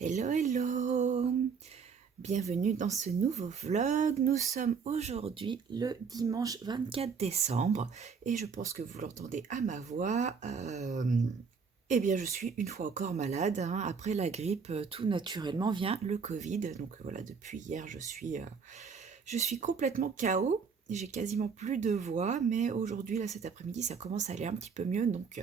Hello, hello! Bienvenue dans ce nouveau vlog. Nous sommes aujourd'hui le dimanche 24 décembre et je pense que vous l'entendez à ma voix. Eh bien, je suis une fois encore malade, hein. Après la grippe, tout naturellement vient le Covid. Donc voilà, depuis hier, je suis complètement KO. J'ai quasiment plus de voix, mais aujourd'hui, là, cet après-midi, ça commence à aller un petit peu mieux. Donc,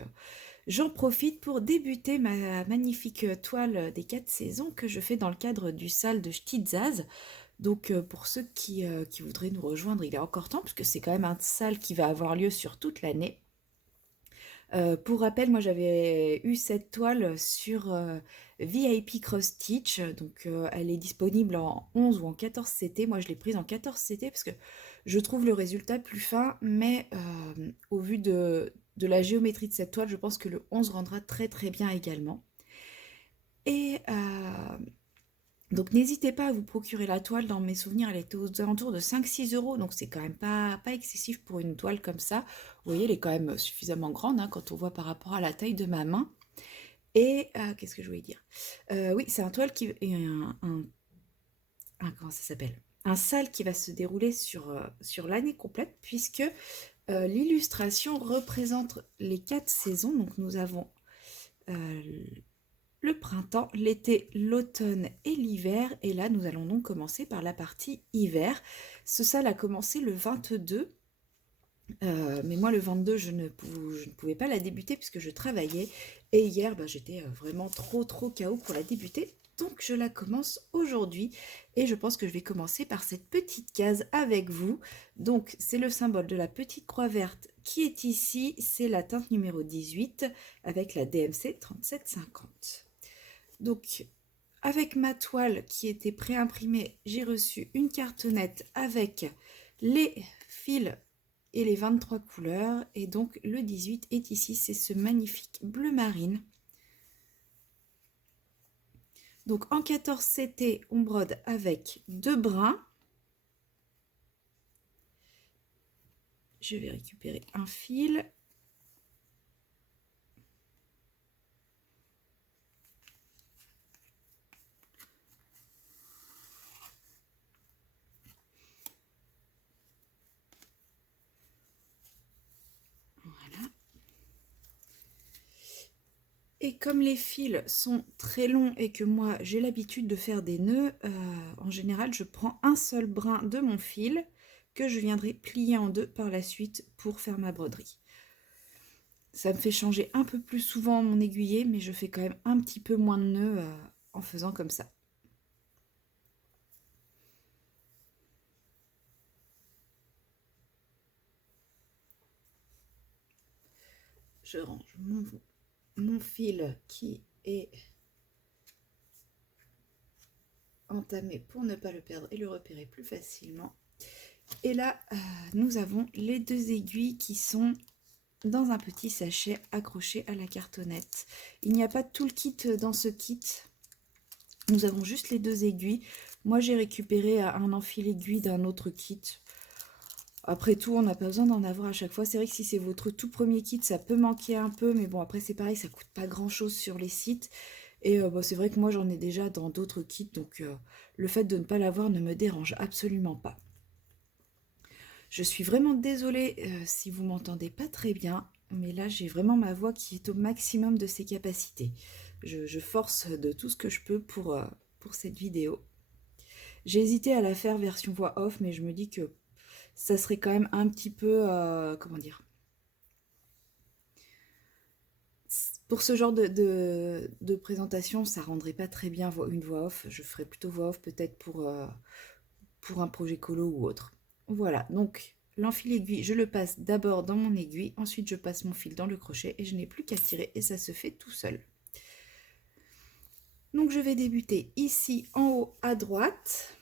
j'en profite pour débuter ma magnifique toile des 4 saisons que je fais dans le cadre du salle de Stitzaz. Donc pour ceux qui voudraient nous rejoindre, il est encore temps, puisque c'est quand même un salle qui va avoir lieu sur toute l'année. Pour rappel, moi j'avais eu cette toile sur VIP Cross Stitch, donc elle est disponible en 11 ou en 14 CT. Moi je l'ai prise en 14 CT parce que je trouve le résultat plus fin, mais au vu de la géométrie de cette toile, je pense que le 11 rendra très très bien également. Et donc n'hésitez pas à vous procurer la toile. Dans mes souvenirs, elle était aux alentours de 5-6 euros, donc c'est quand même pas excessif pour une toile comme ça. Vous voyez, elle est quand même suffisamment grande, hein, quand on voit par rapport à la taille de ma main. Et qu'est-ce que je voulais dire? Oui, c'est un toile qui est comment ça s'appelle? Un salle qui va se dérouler sur l'année complète, puisque l'illustration représente les 4 saisons. Donc nous avons euh, le printemps, l'été, l'automne et l'hiver. Et là, nous allons donc commencer par la partie hiver. Ce salle a commencé le 22. Mais moi, le 22, je ne pouvais pas la débuter puisque je travaillais. Et hier, bah, j'étais vraiment trop KO pour la débuter. Donc, je la commence aujourd'hui. Et je pense que je vais commencer par cette petite case avec vous. Donc, c'est le symbole de la petite croix verte qui est ici. C'est la teinte numéro 18 avec la DMC 3750. Donc, avec ma toile qui était préimprimée, j'ai reçu une cartonnette avec les fils et les 23 couleurs. Et donc, le 18 est ici, c'est ce magnifique bleu marine. Donc, en 14 CT, on brode avec 2 brins. Je vais récupérer un fil. Voilà. Et comme les fils sont très longs et que moi j'ai l'habitude de faire des nœuds, en général je prends un seul brin de mon fil que je viendrai plier en deux par la suite pour faire ma broderie. Ça me fait changer un peu plus souvent mon aiguillet, mais je fais quand même un petit peu moins de nœuds en faisant comme ça. Je range mon fil qui est entamé pour ne pas le perdre et le repérer plus facilement. Et là, nous avons les 2 aiguilles qui sont dans un petit sachet accroché à la cartonnette. Il n'y a pas tout le kit dans ce kit. Nous avons juste les 2 aiguilles. Moi, j'ai récupéré un enfil aiguille d'un autre kit. Après tout, on n'a pas besoin d'en avoir à chaque fois. C'est vrai que si c'est votre tout premier kit, ça peut manquer un peu. Mais bon, après, c'est pareil, ça coûte pas grand-chose sur les sites. Et bah, c'est vrai que moi, j'en ai déjà dans d'autres kits. Donc, le fait de ne pas l'avoir ne me dérange absolument pas. Je suis vraiment désolée si vous m'entendez pas très bien. Mais là, j'ai vraiment ma voix qui est au maximum de ses capacités. Je force de tout ce que je peux pour cette vidéo. J'ai hésité à la faire version voix off, mais je me dis que ça serait quand même un petit peu, comment dire, pour ce genre de présentation, ça rendrait pas très bien une voix off. Je ferais plutôt voix off peut-être pour un projet colo ou autre. Voilà, donc l'enfil aiguille, je le passe d'abord dans mon aiguille, ensuite je passe mon fil dans le crochet et je n'ai plus qu'à tirer et ça se fait tout seul. Donc je vais débuter ici en haut à droite.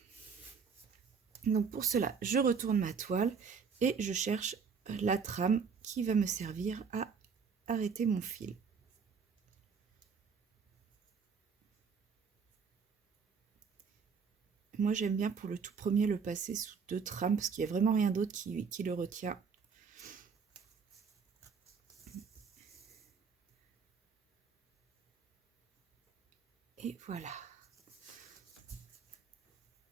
Donc pour cela, je retourne ma toile et je cherche la trame qui va me servir à arrêter mon fil. Moi j'aime bien pour le tout premier le passer sous 2 trames parce qu'il n'y a vraiment rien d'autre qui le retient. Et voilà.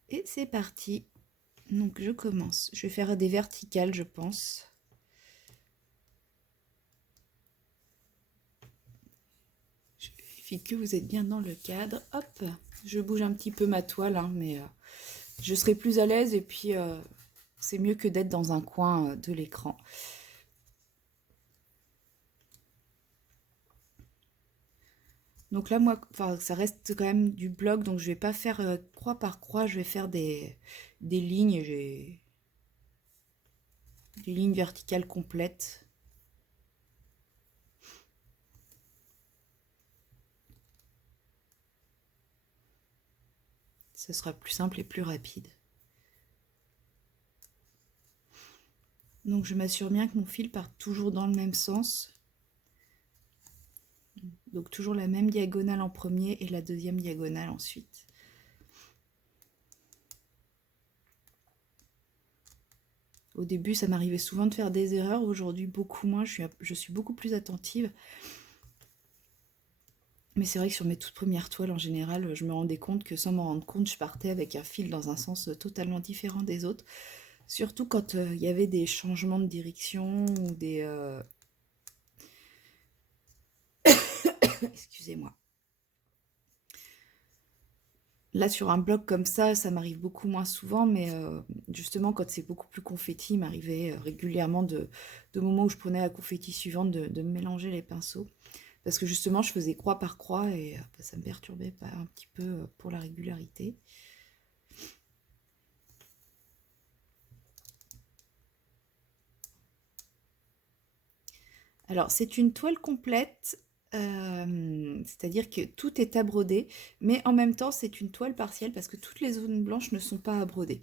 Et c'est parti. Donc je commence. Je vais faire des verticales, je pense. Je vérifie que vous êtes bien dans le cadre. Hop, je bouge un petit peu ma toile, hein, mais je serai plus à l'aise et puis c'est mieux que d'être dans un coin de l'écran. Donc là, moi, ça reste quand même du bloc, donc je vais pas faire croix par croix, je vais faire des lignes, j'ai des lignes verticales complètes. Ce sera plus simple et plus rapide. Donc je m'assure bien que mon fil part toujours dans le même sens. Donc toujours la même diagonale en premier et la deuxième diagonale ensuite. Au début, ça m'arrivait souvent de faire des erreurs. Aujourd'hui, beaucoup moins. Je suis beaucoup plus attentive. Mais c'est vrai que sur mes toutes premières toiles, en général, je me rendais compte que sans m'en rendre compte, je partais avec un fil dans un sens totalement différent des autres. Surtout quand il y avait des changements de direction ou des... Excusez-moi. Là, sur un bloc comme ça m'arrive beaucoup moins souvent, mais justement, quand c'est beaucoup plus confetti, il m'arrivait régulièrement de moments où je prenais la confetti suivante de me mélanger les pinceaux. Parce que justement, je faisais croix par croix et ça me perturbait pas un petit peu pour la régularité. Alors, c'est une toile complète, c'est-à-dire que tout est à broder, mais en même temps, c'est une toile partielle parce que toutes les zones blanches ne sont pas à broder.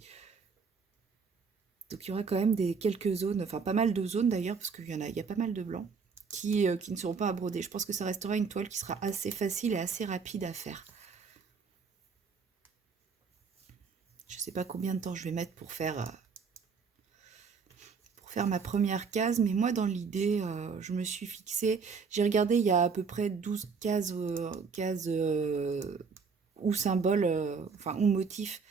Donc, il y aura quand même quelques zones, enfin pas mal de zones d'ailleurs, parce qu'il y a pas mal de blancs qui ne seront pas à broder. Je pense que ça restera une toile qui sera assez facile et assez rapide à faire. Je ne sais pas combien de temps je vais mettre pour faire ma première case, mais moi dans l'idée, je me suis fixée, j'ai regardé, il y a à peu près 12 cases ou symboles, enfin ou motifs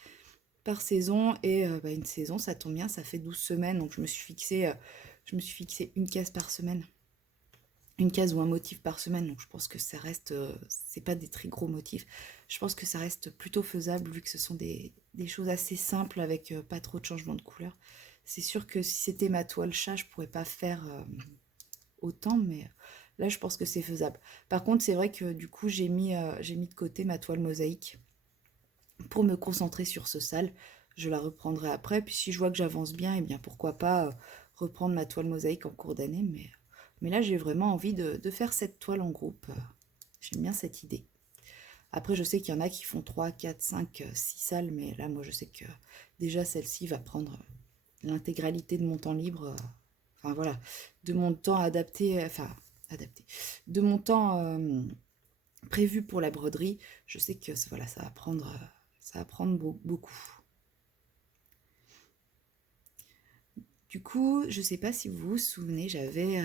par saison, et une saison, ça tombe bien, ça fait 12 semaines, donc je me suis fixé une case par semaine. Une case ou un motif par semaine, donc je pense que ça reste, c'est pas des très gros motifs, je pense que ça reste plutôt faisable vu que ce sont des choses assez simples avec pas trop de changements de couleur. C'est sûr que si c'était ma toile chat, je pourrais pas faire autant, mais là je pense que c'est faisable. Par contre, c'est vrai que du coup j'ai mis de côté ma toile mosaïque pour me concentrer sur ce sale. Je la reprendrai après, puis si je vois que j'avance bien, et bien pourquoi pas reprendre ma toile mosaïque en cours d'année, mais là j'ai vraiment envie de faire cette toile en groupe. J'aime bien cette idée. Après, je sais qu'il y en a qui font 3, 4, 5, 6 salles, mais là, moi, je sais que déjà, celle-ci va prendre l'intégralité de mon temps libre. Enfin, voilà, de mon temps adapté, enfin, adapté, de mon temps prévu pour la broderie. Je sais que voilà, ça va prendre beaucoup. Du coup, je sais pas si vous vous souvenez, j'avais,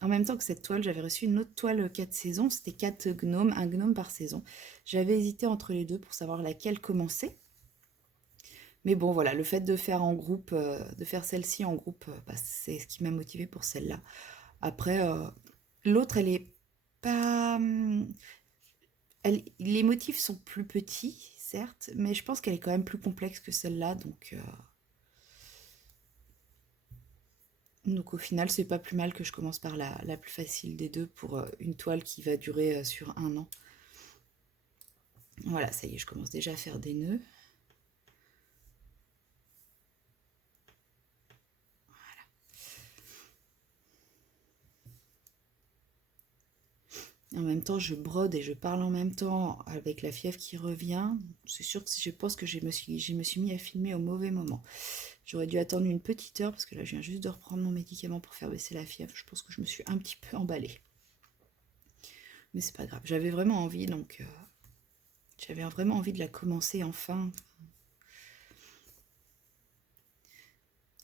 en même temps que cette toile, j'avais reçu une autre toile 4 saisons, c'était 4 gnomes, un gnome par saison. J'avais hésité entre les deux pour savoir laquelle commencer. Mais bon, voilà, le fait de faire en groupe, de faire celle-ci en groupe, c'est ce qui m'a motivée pour celle-là. Après, l'autre, elle est pas... les motifs sont plus petits, certes, mais je pense qu'elle est quand même plus complexe que celle-là, donc au final, c'est pas plus mal que je commence par la plus facile des deux pour une toile qui va durer sur un an. Voilà, ça y est, je commence déjà à faire des nœuds. En même temps, je brode et je parle en même temps avec la fièvre qui revient. C'est sûr que je pense que je me suis mis à filmer au mauvais moment. J'aurais dû attendre une petite heure parce que là, je viens juste de reprendre mon médicament pour faire baisser la fièvre. Je pense que je me suis un petit peu emballée. Mais c'est pas grave. J'avais vraiment envie, donc j'avais vraiment envie de la commencer enfin.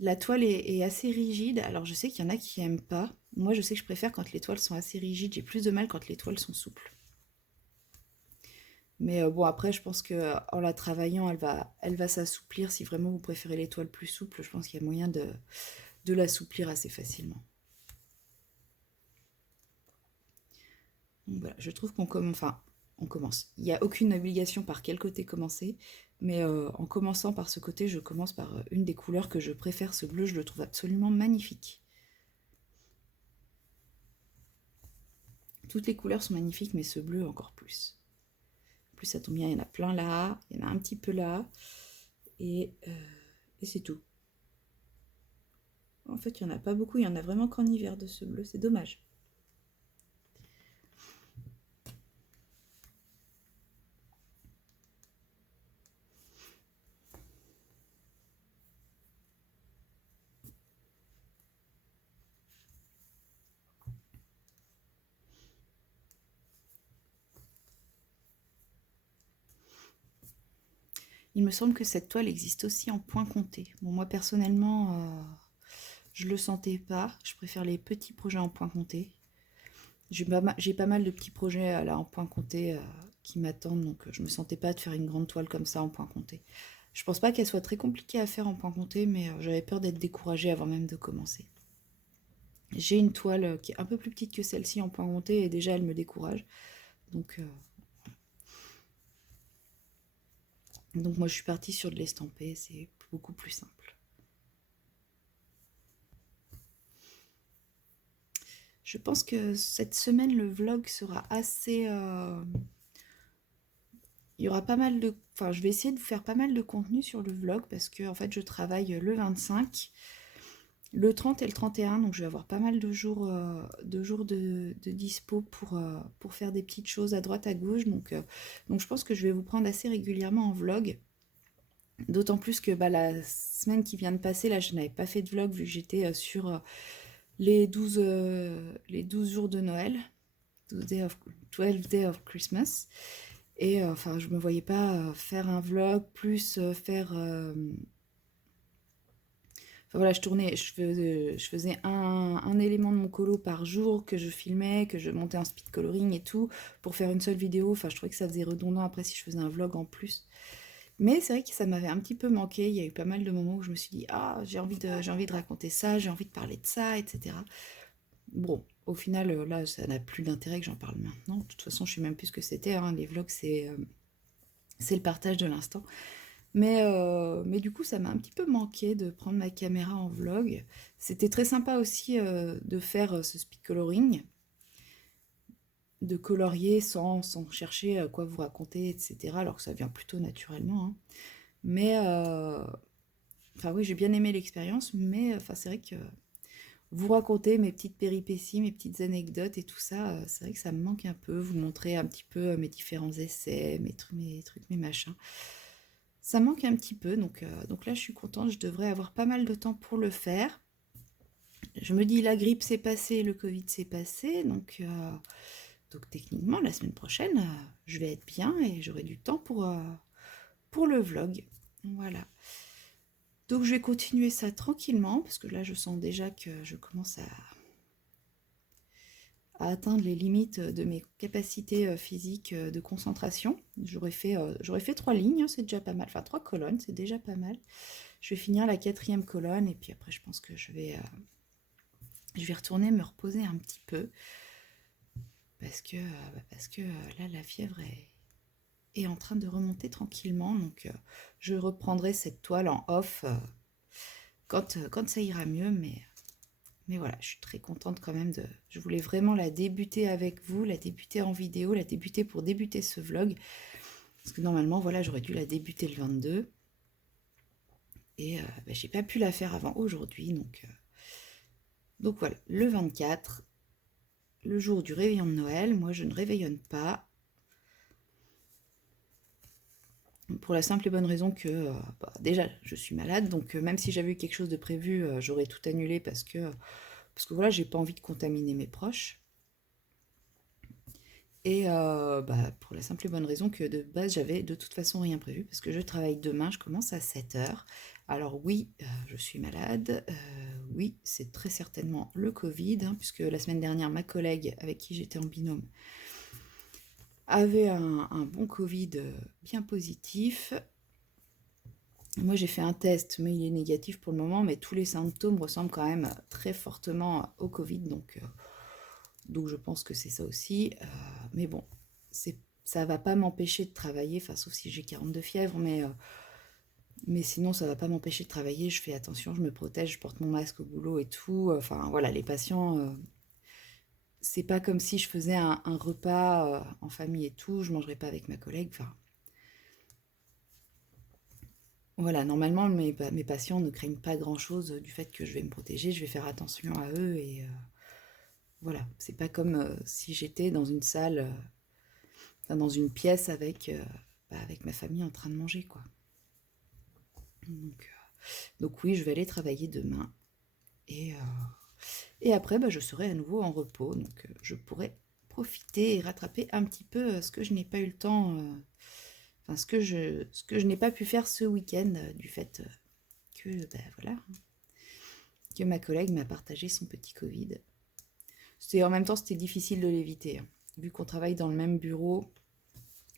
La toile est assez rigide. Alors, je sais qu'il y en a qui n'aiment pas. Moi, je sais que je préfère quand les toiles sont assez rigides. J'ai plus de mal quand les toiles sont souples. Mais bon, après, je pense que en la travaillant, elle va s'assouplir. Si vraiment vous préférez les toiles plus souples, je pense qu'il y a moyen de l'assouplir assez facilement. Donc voilà, je trouve qu'on commence. Enfin, on commence. Il n'y a aucune obligation par quel côté commencer, mais en commençant par ce côté, je commence par une des couleurs que je préfère. Ce bleu, je le trouve absolument magnifique. Toutes les couleurs sont magnifiques, mais ce bleu encore plus. En plus, ça tombe bien, il y en a plein là, il y en a un petit peu là, et c'est tout. En fait, il n'y en a pas beaucoup, il y en a vraiment qu'en hiver de ce bleu, c'est dommage. Il me semble que cette toile existe aussi en point compté. Bon, moi personnellement, je le sentais pas. Je préfère les petits projets en point compté. J'ai pas mal de petits projets là en point compté qui m'attendent, donc je me sentais pas de faire une grande toile comme ça en point compté. Je pense pas qu'elle soit très compliquée à faire en point compté, mais j'avais peur d'être découragée avant même de commencer. J'ai une toile qui est un peu plus petite que celle-ci en point compté et déjà elle me décourage. Donc, euh, donc moi je suis partie sur de l'estampé, c'est beaucoup plus simple. Je pense que cette semaine le vlog sera assez... il y aura pas mal de... Enfin, je vais essayer de vous faire pas mal de contenu sur le vlog parce que en fait je travaille le 25, le 30 et le 31, donc je vais avoir pas mal de dispo pour faire des petites choses à droite à gauche. Donc je pense que je vais vous prendre assez régulièrement en vlog. D'autant plus que la semaine qui vient de passer, là, je n'avais pas fait de vlog vu que j'étais sur les 12 jours de Noël, 12 Days of Christmas. Et enfin, je me voyais pas faire un vlog, plus faire... Enfin voilà, je faisais un élément de mon colo par jour que je filmais, que je montais en speed coloring et tout, pour faire une seule vidéo. Enfin, je trouvais que ça faisait redondant après si je faisais un vlog en plus. Mais c'est vrai que ça m'avait un petit peu manqué. Il y a eu pas mal de moments où je me suis dit, ah, j'ai envie de raconter ça, j'ai envie de parler de ça, etc. Bon, au final, là, ça n'a plus d'intérêt que j'en parle maintenant. De toute façon, je sais même plus ce que c'était, hein. Les vlogs, c'est le partage de l'instant. Mais du coup, ça m'a un petit peu manqué de prendre ma caméra en vlog. C'était très sympa aussi de faire ce speed coloring, de colorier sans chercher à quoi vous raconter, etc. Alors que ça vient plutôt naturellement, hein. Mais, enfin oui, j'ai bien aimé l'expérience, mais enfin, c'est vrai que vous raconter mes petites péripéties, mes petites anecdotes et tout ça, c'est vrai que ça me manque un peu. Vous montrer un petit peu mes différents essais, mes trucs, mes machins. Ça manque un petit peu, donc là je suis contente, je devrais avoir pas mal de temps pour le faire. Je me dis la grippe s'est passée, le Covid s'est passé, donc techniquement la semaine prochaine je vais être bien et j'aurai du temps pour le vlog. Voilà. Donc je vais continuer ça tranquillement parce que là je sens déjà que je commence à atteindre les limites de mes capacités physiques de concentration. J'aurais fait 3 lignes, hein, c'est déjà pas mal. Enfin 3 colonnes, c'est déjà pas mal. Je vais finir la 4e colonne et puis après je pense que je vais retourner me reposer un petit peu parce que là la fièvre est en train de remonter tranquillement. Donc je reprendrai cette toile en off quand ça ira mieux, mais voilà, je suis très contente quand même Je voulais vraiment la débuter avec vous, la débuter en vidéo, la débuter pour débuter ce vlog. Parce que normalement, voilà, j'aurais dû la débuter le 22. Et j'ai pas pu la faire avant aujourd'hui. Donc voilà, le 24, le jour du réveillon de Noël. Moi, je ne réveillonne pas. Pour la simple et bonne raison que, déjà, je suis malade. Donc même si j'avais eu quelque chose de prévu, j'aurais tout annulé parce que voilà, j'ai pas envie de contaminer mes proches. Et pour la simple et bonne raison que de base, j'avais de toute façon rien prévu, parce que je travaille demain, je commence à 7h. Alors oui, je suis malade, oui, c'est très certainement le Covid, hein, puisque la semaine dernière, ma collègue avec qui j'étais en binôme avait un bon Covid bien positif. Moi, j'ai fait un test, mais il est négatif pour le moment, mais tous les symptômes ressemblent quand même très fortement au Covid, donc je pense que c'est ça aussi. Mais bon, ça va pas m'empêcher de travailler, enfin, sauf si j'ai 42 fièvre, mais sinon, ça va pas m'empêcher de travailler. Je fais attention, je me protège, je porte mon masque au boulot et tout. Enfin, voilà, les patients, c'est pas comme si je faisais un repas en famille et tout, je mangerais pas avec ma collègue. Enfin, voilà, normalement, mes patients ne craignent pas grand-chose du fait que je vais me protéger, je vais faire attention à eux et voilà, c'est pas comme si j'étais dans une salle, enfin, dans une pièce avec ma famille en train de manger, quoi. Donc oui, je vais aller travailler demain et après, je serai à nouveau en repos, donc je pourrai profiter et rattraper un petit peu ce que je n'ai pas eu le temps, enfin ce que je n'ai pas pu faire ce week-end du fait que, voilà, que ma collègue m'a partagé son petit Covid. En même temps, c'était difficile de l'éviter, hein. Vu qu'on travaille dans le même bureau,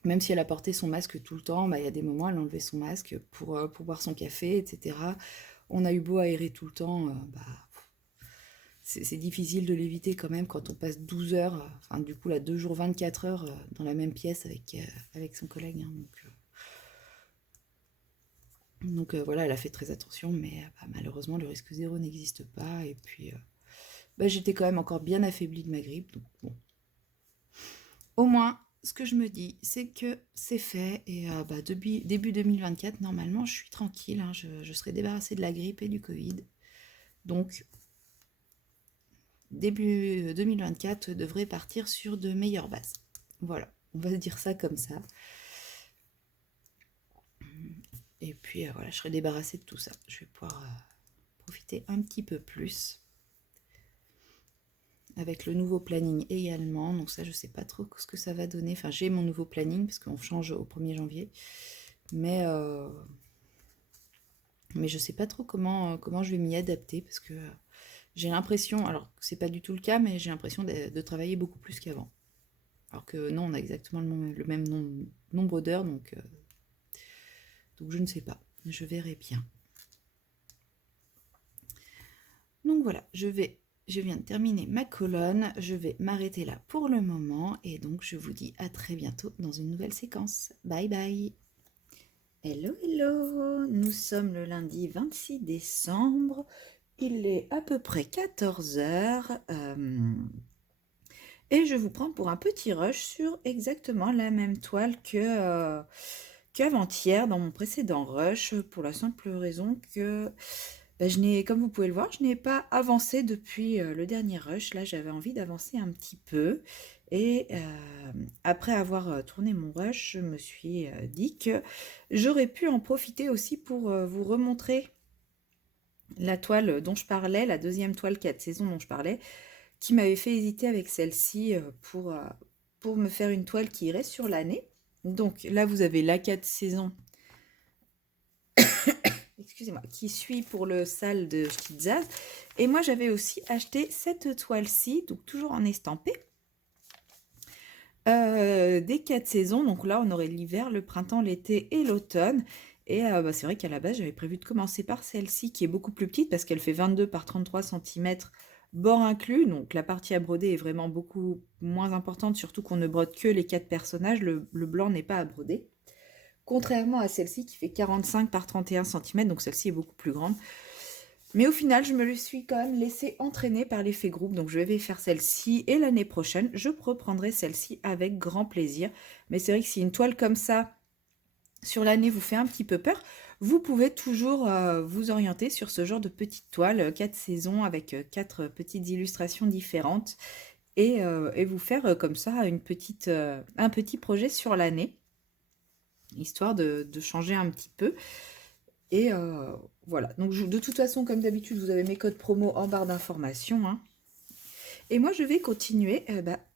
même si elle a porté son masque tout le temps, il y a des moments, elle enlevait son masque pour boire son café, etc. On a eu beau aérer tout le temps, c'est difficile de l'éviter quand même quand on passe 12 heures, enfin du coup là 2 jours 24 heures dans la même pièce avec son collègue, hein. Voilà, elle a fait très attention, mais malheureusement le risque zéro n'existe pas. Et puis j'étais quand même encore bien affaiblie de ma grippe, donc bon. Au moins, ce que je me dis, c'est que c'est fait. Et depuis début 2024, normalement, je suis tranquille, hein, je serai débarrassée de la grippe et du Covid. Donc, début 2024 devrait partir sur de meilleures bases. Voilà, on va se dire ça comme ça. Et puis, voilà, je serai débarrassée de tout ça. Je vais pouvoir profiter un petit peu plus. Avec le nouveau planning également. Donc ça, je sais pas trop ce que ça va donner. Enfin, j'ai mon nouveau planning parce qu'on change au 1er janvier. Mais je sais pas trop comment je vais m'y adapter parce que j'ai l'impression, alors c'est pas du tout le cas, mais j'ai l'impression de travailler beaucoup plus qu'avant. Alors que non, on a exactement le même nombre d'heures, donc je ne sais pas. Je verrai bien. Donc voilà, je viens de terminer ma colonne, je vais m'arrêter là pour le moment et donc je vous dis à très bientôt dans une nouvelle séquence. Bye bye. Hello, hello, nous sommes le lundi 26 décembre, il est à peu près 14 heures et je vous prends pour un petit rush sur exactement la même toile qu'avant-hier dans mon précédent rush pour la simple raison que comme vous pouvez le voir, je n'ai pas avancé depuis le dernier rush. Là, j'avais envie d'avancer un petit peu. Et après avoir tourné mon rush, je me suis dit que j'aurais pu en profiter aussi pour vous remontrer la toile dont je parlais, la deuxième toile 4 saisons dont je parlais, qui m'avait fait hésiter avec celle-ci pour me faire une toile qui irait sur l'année. Donc là, vous avez la 4 saisons excusez-moi, qui suit pour le salle de Schizaz. Et moi, j'avais aussi acheté cette toile-ci, donc toujours en estampé, des 4 saisons. Donc là, on aurait l'hiver, le printemps, l'été et l'automne. Et c'est vrai qu'à la base, j'avais prévu de commencer par celle-ci, qui est beaucoup plus petite, parce qu'elle fait 22 par 33 cm, bord inclus. Donc la partie à broder est vraiment beaucoup moins importante, surtout qu'on ne brode que les 4 personnages. Le blanc n'est pas à broder. Contrairement à celle-ci qui fait 45 par 31 cm, donc celle-ci est beaucoup plus grande. Mais au final, je me suis quand même laissée entraîner par l'effet groupe, donc je vais faire celle-ci et l'année prochaine, je reprendrai celle-ci avec grand plaisir. Mais c'est vrai que si une toile comme ça, sur l'année, vous fait un petit peu peur, vous pouvez toujours vous orienter sur ce genre de petite toile, 4 saisons avec 4 petites illustrations différentes et vous faire comme ça un petit projet sur l'année, histoire de changer un petit peu. Et voilà, donc de toute façon, comme d'habitude, vous avez mes codes promo en barre d'informations, hein. Et moi, je vais continuer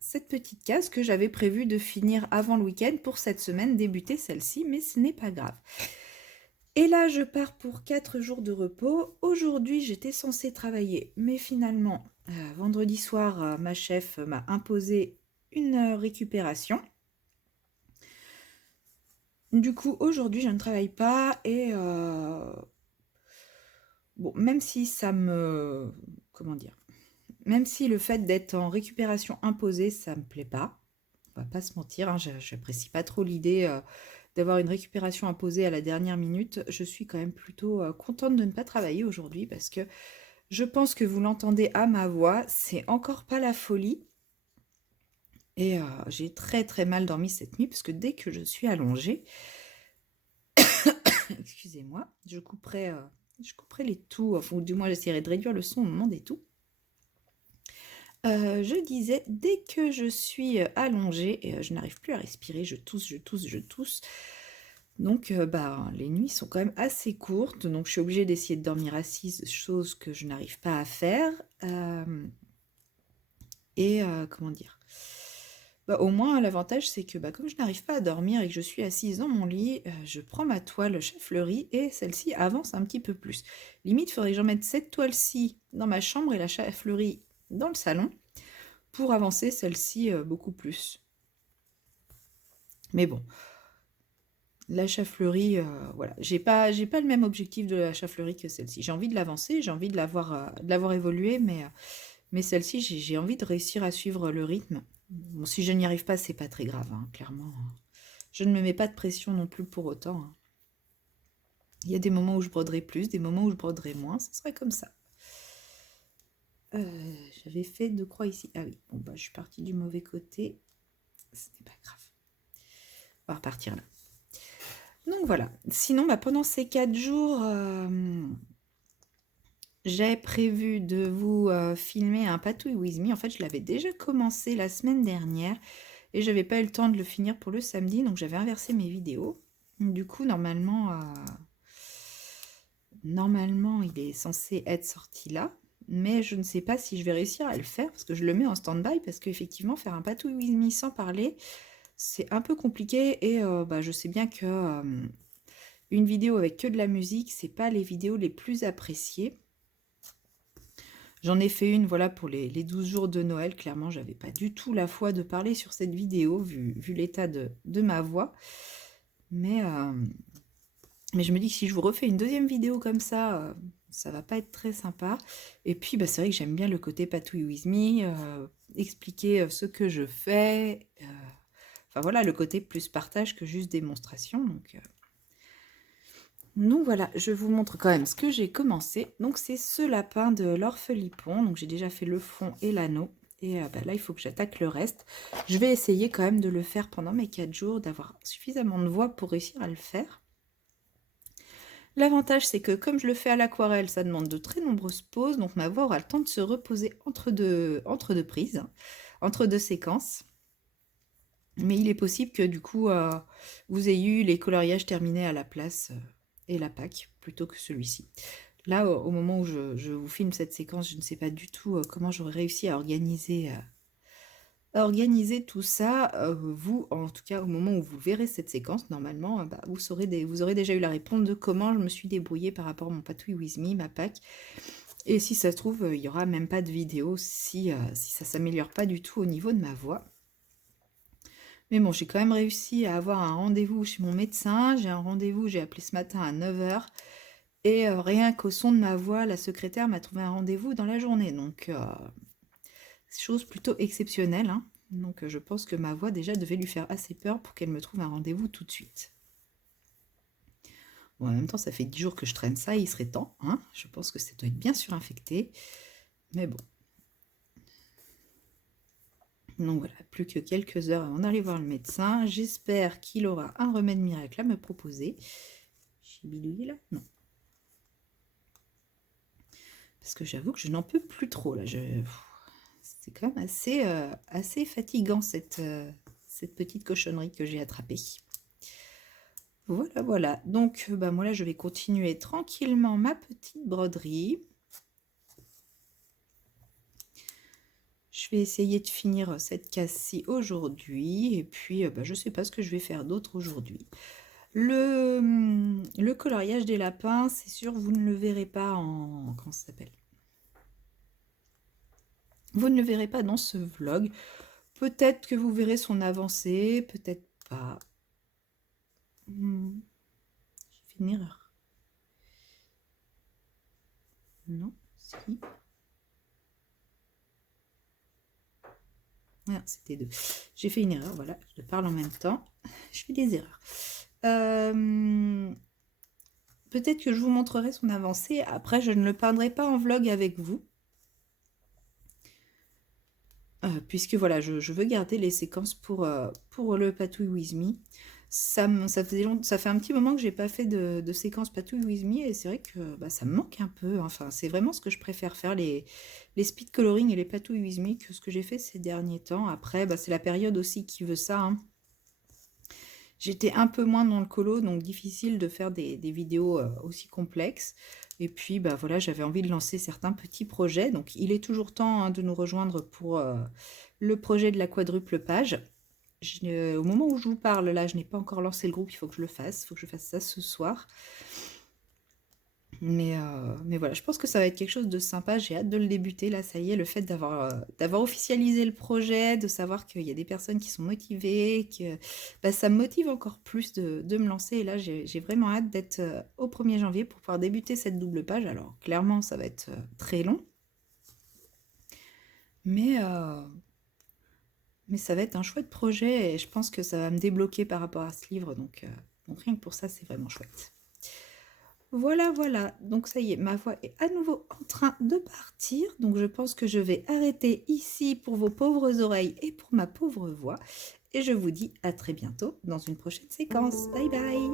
cette petite case que j'avais prévu de finir avant le week-end pour cette semaine, débuter celle-ci, mais ce n'est pas grave. Et là, je pars pour 4 jours de repos. Aujourd'hui, j'étais censée travailler, mais finalement, vendredi soir, ma chef m'a imposé une récupération. Du coup, aujourd'hui, je ne travaille pas et bon, même si ça me... Comment dire? Même si le fait d'être en récupération imposée, ça me plaît pas. On va pas se mentir, hein, j'apprécie pas trop l'idée d'avoir une récupération imposée à la dernière minute. Je suis quand même plutôt contente de ne pas travailler aujourd'hui parce que je pense que vous l'entendez à ma voix, c'est encore pas la folie. Et j'ai très très mal dormi cette nuit parce que dès que je suis allongée, excusez-moi, je couperai les toux, enfin, ou du moins j'essaierai de réduire le son au moment des toux. Je disais, dès que je suis allongée, et je n'arrive plus à respirer, je tousse, je tousse, je tousse. Donc, bah, les nuits sont quand même assez courtes, donc je suis obligée d'essayer de dormir assise, chose que je n'arrive pas à faire. Comment dire? Bah, au moins, l'avantage, c'est que bah, comme je n'arrive pas à dormir et que je suis assise dans mon lit, je prends ma toile chef-fleurie et celle-ci avance un petit peu plus. Limite, il faudrait que j'en mette cette toile-ci dans ma chambre et la chef-fleurie dans le salon pour avancer celle-ci beaucoup plus. Mais bon, la chafleurie, voilà, j'ai pas le même objectif de la chafleurie que celle-ci. J'ai envie de l'avancer, j'ai envie de l'avoir évolué, mais celle-ci, j'ai envie de réussir à suivre le rythme. Bon, si je n'y arrive pas, c'est pas très grave, hein, clairement. Je ne me mets pas de pression non plus pour autant, hein. Il y a des moments où je broderai plus, des moments où je broderai moins, ça serait comme ça. J'avais fait 2 croix ici. Ah oui, bon bah je suis partie du mauvais côté. Ce n'est pas grave. On va repartir là. Donc voilà. Sinon, bah, pendant ces 4 jours, j'ai prévu de vous filmer un Patouille With Me. En fait, je l'avais déjà commencé la semaine dernière et j'avais pas eu le temps de le finir pour le samedi, donc j'avais inversé mes vidéos. Du coup, normalement, il est censé être sorti là, mais je ne sais pas si je vais réussir à le faire parce que je le mets en stand-by parce qu'effectivement, faire un Patouille With Me sans parler, c'est un peu compliqué et bah, je sais bien que une vidéo avec que de la musique, c'est pas les vidéos les plus appréciées. J'en ai fait une, voilà, pour les 12 jours de Noël. Clairement, j'avais pas du tout la foi de parler sur cette vidéo, vu l'état de ma voix. Mais je me dis que si je vous refais une deuxième vidéo comme ça va pas être très sympa. Et puis, bah, c'est vrai que j'aime bien le côté Patouille With Me, expliquer ce que je fais. Enfin voilà, le côté plus partage que juste démonstration. Donc voilà, je vous montre quand même ce que j'ai commencé. Donc c'est ce lapin de l'Orphelipon. Donc j'ai déjà fait le fond et l'anneau. Et bah, là, il faut que j'attaque le reste. Je vais essayer quand même de le faire pendant mes 4 jours, d'avoir suffisamment de voix pour réussir à le faire. L'avantage, c'est que comme je le fais à l'aquarelle, ça demande de très nombreuses pauses. Donc ma voix aura le temps de se reposer entre deux prises, entre deux séquences. Mais il est possible que du coup, vous ayez eu les coloriages terminés à la place et la Pâque plutôt que celui-ci. Là, au moment où je vous filme cette séquence, je ne sais pas du tout comment j'aurais réussi à organiser tout ça. Vous, en tout cas, au moment où vous verrez cette séquence, normalement, bah, vous aurez déjà eu la réponse de comment je me suis débrouillée par rapport à mon Patouille With Me, ma Pâque. Et si ça se trouve, il n'y aura même pas de vidéo si ça ne s'améliore pas du tout au niveau de ma voix. Mais bon, j'ai quand même réussi à avoir un rendez-vous chez mon médecin. J'ai appelé ce matin à 9h. Et rien qu'au son de ma voix, la secrétaire m'a trouvé un rendez-vous dans la journée. Donc, chose plutôt exceptionnelle, hein. Donc, je pense que ma voix déjà devait lui faire assez peur pour qu'elle me trouve un rendez-vous tout de suite. Bon, en même temps, ça fait 10 jours que je traîne ça, il serait temps, hein. Je pense que ça doit être bien surinfecté. Mais bon. Donc voilà, plus que quelques heures avant d'aller voir le médecin. J'espère qu'il aura un remède miracle à me proposer. J'ai bidouillé là? Non. Parce que j'avoue que je n'en peux plus trop là. C'est quand même assez fatigant cette petite cochonnerie que j'ai attrapée. Voilà, voilà. Donc, bah, moi là, je vais continuer tranquillement ma petite broderie. Je vais essayer de finir cette case-ci aujourd'hui. Et puis, bah, je ne sais pas ce que je vais faire d'autre aujourd'hui. Le coloriage des lapins, c'est sûr, vous ne le verrez pas en... Comment ça s'appelle? Vous ne le verrez pas dans ce vlog. Peut-être que vous verrez son avancée, peut-être pas. J'ai fait une erreur. Non, si. Ah, c'était deux. J'ai fait une erreur, voilà, je parle en même temps. Je fais des erreurs. Peut-être que je vous montrerai son avancée. Après, je ne le peindrai pas en vlog avec vous. Puisque voilà, je veux garder les séquences pour le Patouille With Me. Ça fait un petit moment que j'ai pas fait de séquence Patouille With Me et c'est vrai que bah, ça me manque un peu. Enfin, c'est vraiment ce que je préfère faire, les speed coloring et les Patouille With Me, que ce que j'ai fait ces derniers temps. Après, bah, c'est la période aussi qui veut ça, hein. J'étais un peu moins dans le colo, donc difficile de faire des vidéos aussi complexes. Et puis, bah voilà, j'avais envie de lancer certains petits projets. Donc, il est toujours temps, hein, de nous rejoindre pour le projet de la quadruple page. Au moment où je vous parle, là, je n'ai pas encore lancé le groupe, il faut que je le fasse. Il faut que je fasse ça ce soir. Mais voilà, je pense que ça va être quelque chose de sympa. J'ai hâte de le débuter. Là, ça y est, le fait d'avoir officialisé le projet, de savoir qu'il y a des personnes qui sont motivées, que bah, ça me motive encore plus de me lancer. Et là, j'ai vraiment hâte d'être au 1er janvier pour pouvoir débuter cette double page. Alors, clairement, ça va être très long. Mais, euh, mais ça va être un chouette projet et je pense que ça va me débloquer par rapport à ce livre. Donc rien que pour ça, c'est vraiment chouette. Voilà, voilà. Donc ça y est, ma voix est à nouveau en train de partir. Donc je pense que je vais arrêter ici pour vos pauvres oreilles et pour ma pauvre voix. Et je vous dis à très bientôt dans une prochaine séquence. Bye bye!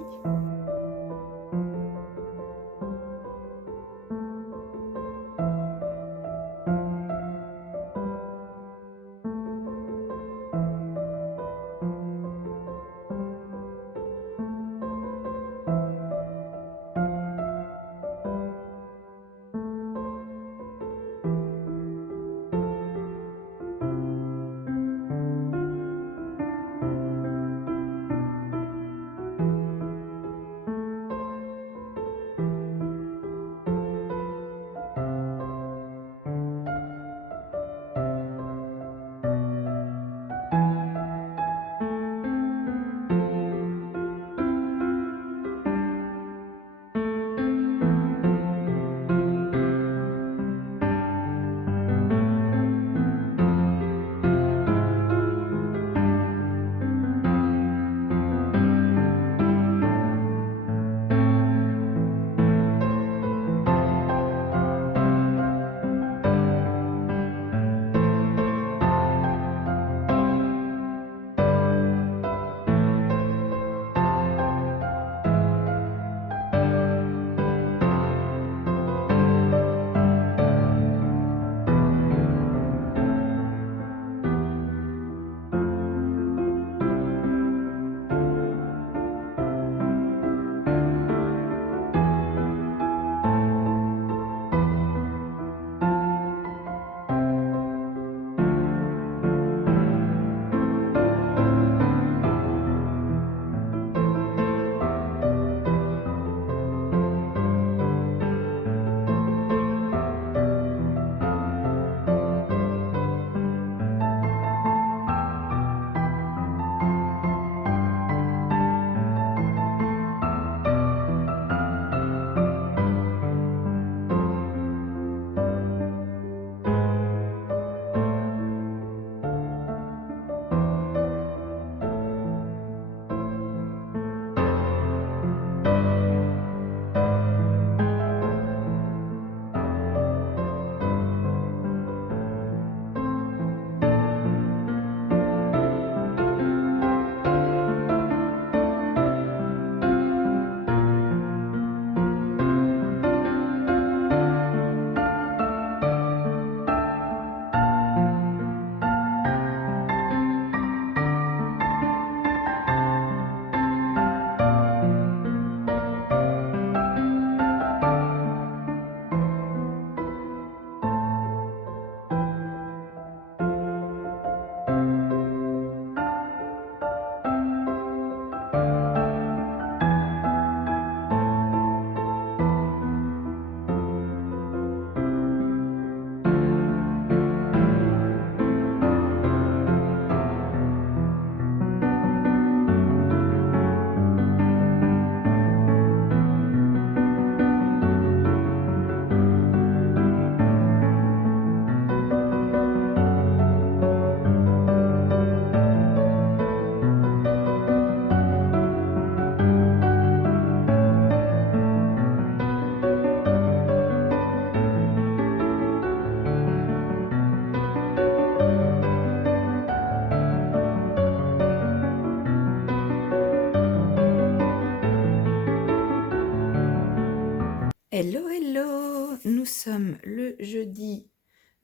Hello, hello! Nous sommes le jeudi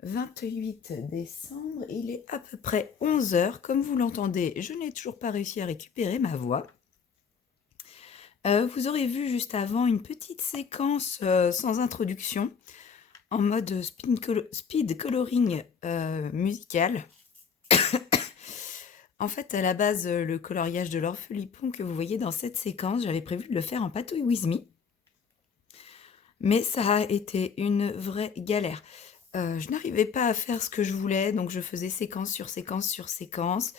28 décembre. Il est à peu près 11 heures. Comme vous l'entendez, je n'ai toujours pas réussi à récupérer ma voix. Vous aurez vu juste avant une petite séquence sans introduction en mode speed coloring musical. En fait, à la base, le coloriage de l'orphelipon que vous voyez dans cette séquence, j'avais prévu de le faire en Patouille With Me. Mais ça a été une vraie galère. Je n'arrivais pas à faire ce que je voulais, donc je faisais séquence sur séquence sur séquence.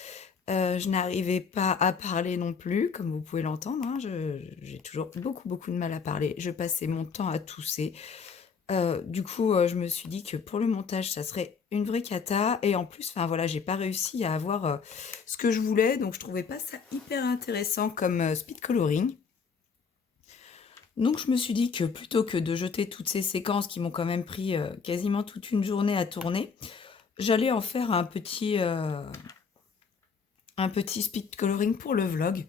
Je n'arrivais pas à parler non plus, comme vous pouvez l'entendre, hein, j'ai toujours beaucoup de mal à parler. Je passais mon temps à tousser. Du coup, je me suis dit que pour le montage, ça serait une vraie cata et en plus, enfin voilà, j'ai pas réussi à avoir, ce que je voulais, donc je trouvais pas ça hyper intéressant comme, speed coloring. Donc je me suis dit que plutôt que de jeter toutes ces séquences qui m'ont quand même pris, quasiment toute une journée à tourner, j'allais en faire un petit speed coloring pour le vlog,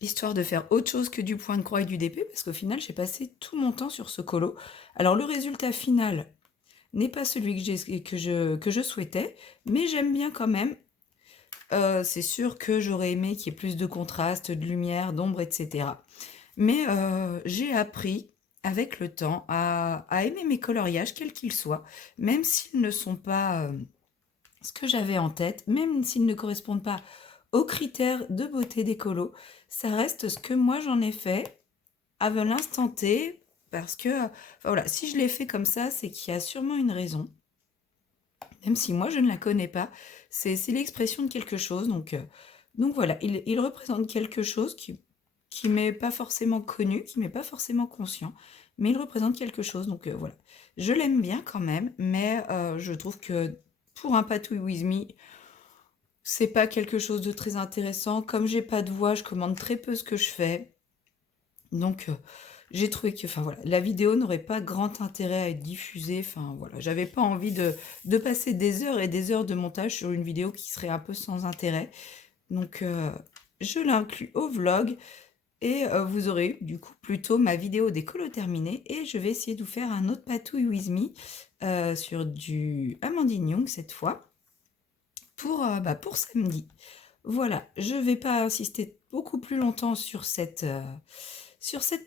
histoire de faire autre chose que du point de croix et du DP, parce qu'au final, j'ai passé tout mon temps sur ce colo. Alors le résultat final n'est pas celui que je souhaitais, mais j'aime bien quand même. C'est sûr que j'aurais aimé qu'il y ait plus de contraste, de lumière, d'ombre, etc. Mais j'ai appris avec le temps à aimer mes coloriages, quels qu'ils soient, même s'ils ne sont pas ce que j'avais en tête, même s'ils ne correspondent pas aux critères de beauté des colos, ça reste ce que moi j'en ai fait à l'instant T, parce que, enfin voilà, si je l'ai fait comme ça, c'est qu'il y a sûrement une raison, même si moi je ne la connais pas, c'est l'expression de quelque chose, donc voilà, il représente quelque chose qui m'est pas forcément connu, qui m'est pas forcément conscient, mais il représente quelque chose, donc voilà. Je l'aime bien quand même, mais je trouve que pour un Patouille With Me, c'est pas quelque chose de très intéressant. Comme j'ai pas de voix, je commande très peu ce que je fais. Donc, j'ai trouvé que, enfin voilà, la vidéo n'aurait pas grand intérêt à être diffusée. Enfin voilà, j'avais pas envie de passer des heures et des heures de montage sur une vidéo qui serait un peu sans intérêt. Donc, je l'inclus au vlog et vous aurez du coup plutôt ma vidéo des colos terminée. Et je vais essayer de vous faire un autre Patouille With Me sur du Amandine Young cette fois pour samedi. Voilà, je ne vais pas insister beaucoup plus longtemps sur cette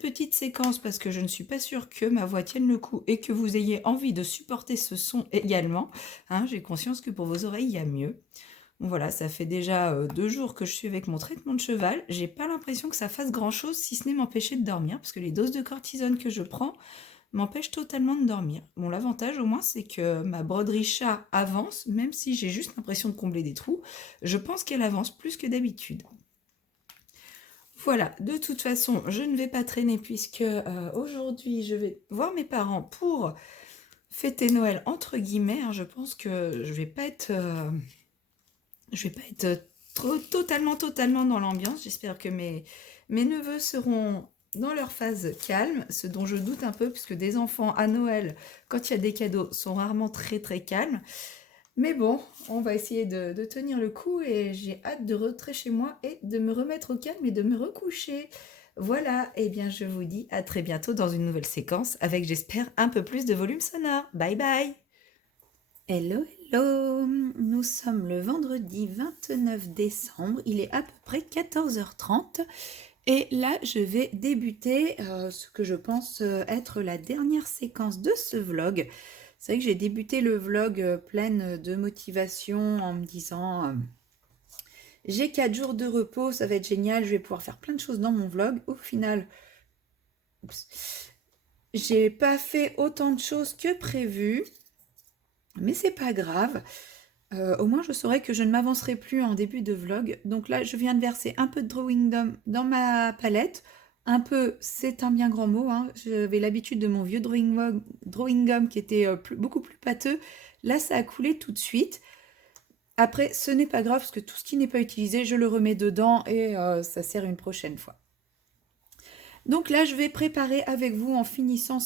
petite séquence parce que je ne suis pas sûre que ma voix tienne le coup et que vous ayez envie de supporter ce son également. Hein, j'ai conscience que pour vos oreilles, il y a mieux. Voilà, ça fait déjà 2 jours que je suis avec mon traitement de cheval. J'ai pas l'impression que ça fasse grand-chose si ce n'est m'empêcher de dormir parce que les doses de cortisone que je prends m'empêche totalement de dormir. Bon, l'avantage au moins, c'est que ma broderie chat avance, même si j'ai juste l'impression de combler des trous. Je pense qu'elle avance plus que d'habitude. Voilà, de toute façon, je ne vais pas traîner puisque aujourd'hui, je vais voir mes parents pour fêter Noël entre guillemets. Hein. Je pense que je vais pas être totalement dans l'ambiance. J'espère que mes neveux seront dans leur phase calme, ce dont je doute un peu, puisque des enfants à Noël, quand il y a des cadeaux, sont rarement très calmes. Mais bon, on va essayer de tenir le coup et j'ai hâte de rentrer chez moi et de me remettre au calme et de me recoucher. Voilà, et bien je vous dis à très bientôt dans une nouvelle séquence avec, j'espère, un peu plus de volume sonore. Bye bye! Hello, hello! Nous sommes le vendredi 29 décembre, il est à peu près 14h30 et là je vais débuter ce que je pense être la dernière séquence de ce vlog. C'est vrai que j'ai débuté le vlog pleine de motivation en me disant j'ai 4 jours de repos, ça va être génial, je vais pouvoir faire plein de choses dans mon vlog. Au final, j'ai pas fait autant de choses que prévu. Mais c'est pas grave, au moins je saurai que je ne m'avancerai plus en début de vlog. Donc là, je viens de verser un peu de Drawing Gum dans ma palette. Un peu, c'est un bien grand mot, hein. J'avais l'habitude de mon vieux Drawing Gum qui était beaucoup plus pâteux. Là, ça a coulé tout de suite. Après, ce n'est pas grave parce que tout ce qui n'est pas utilisé, je le remets dedans et ça sert une prochaine fois. Donc là, je vais préparer avec vous en finissant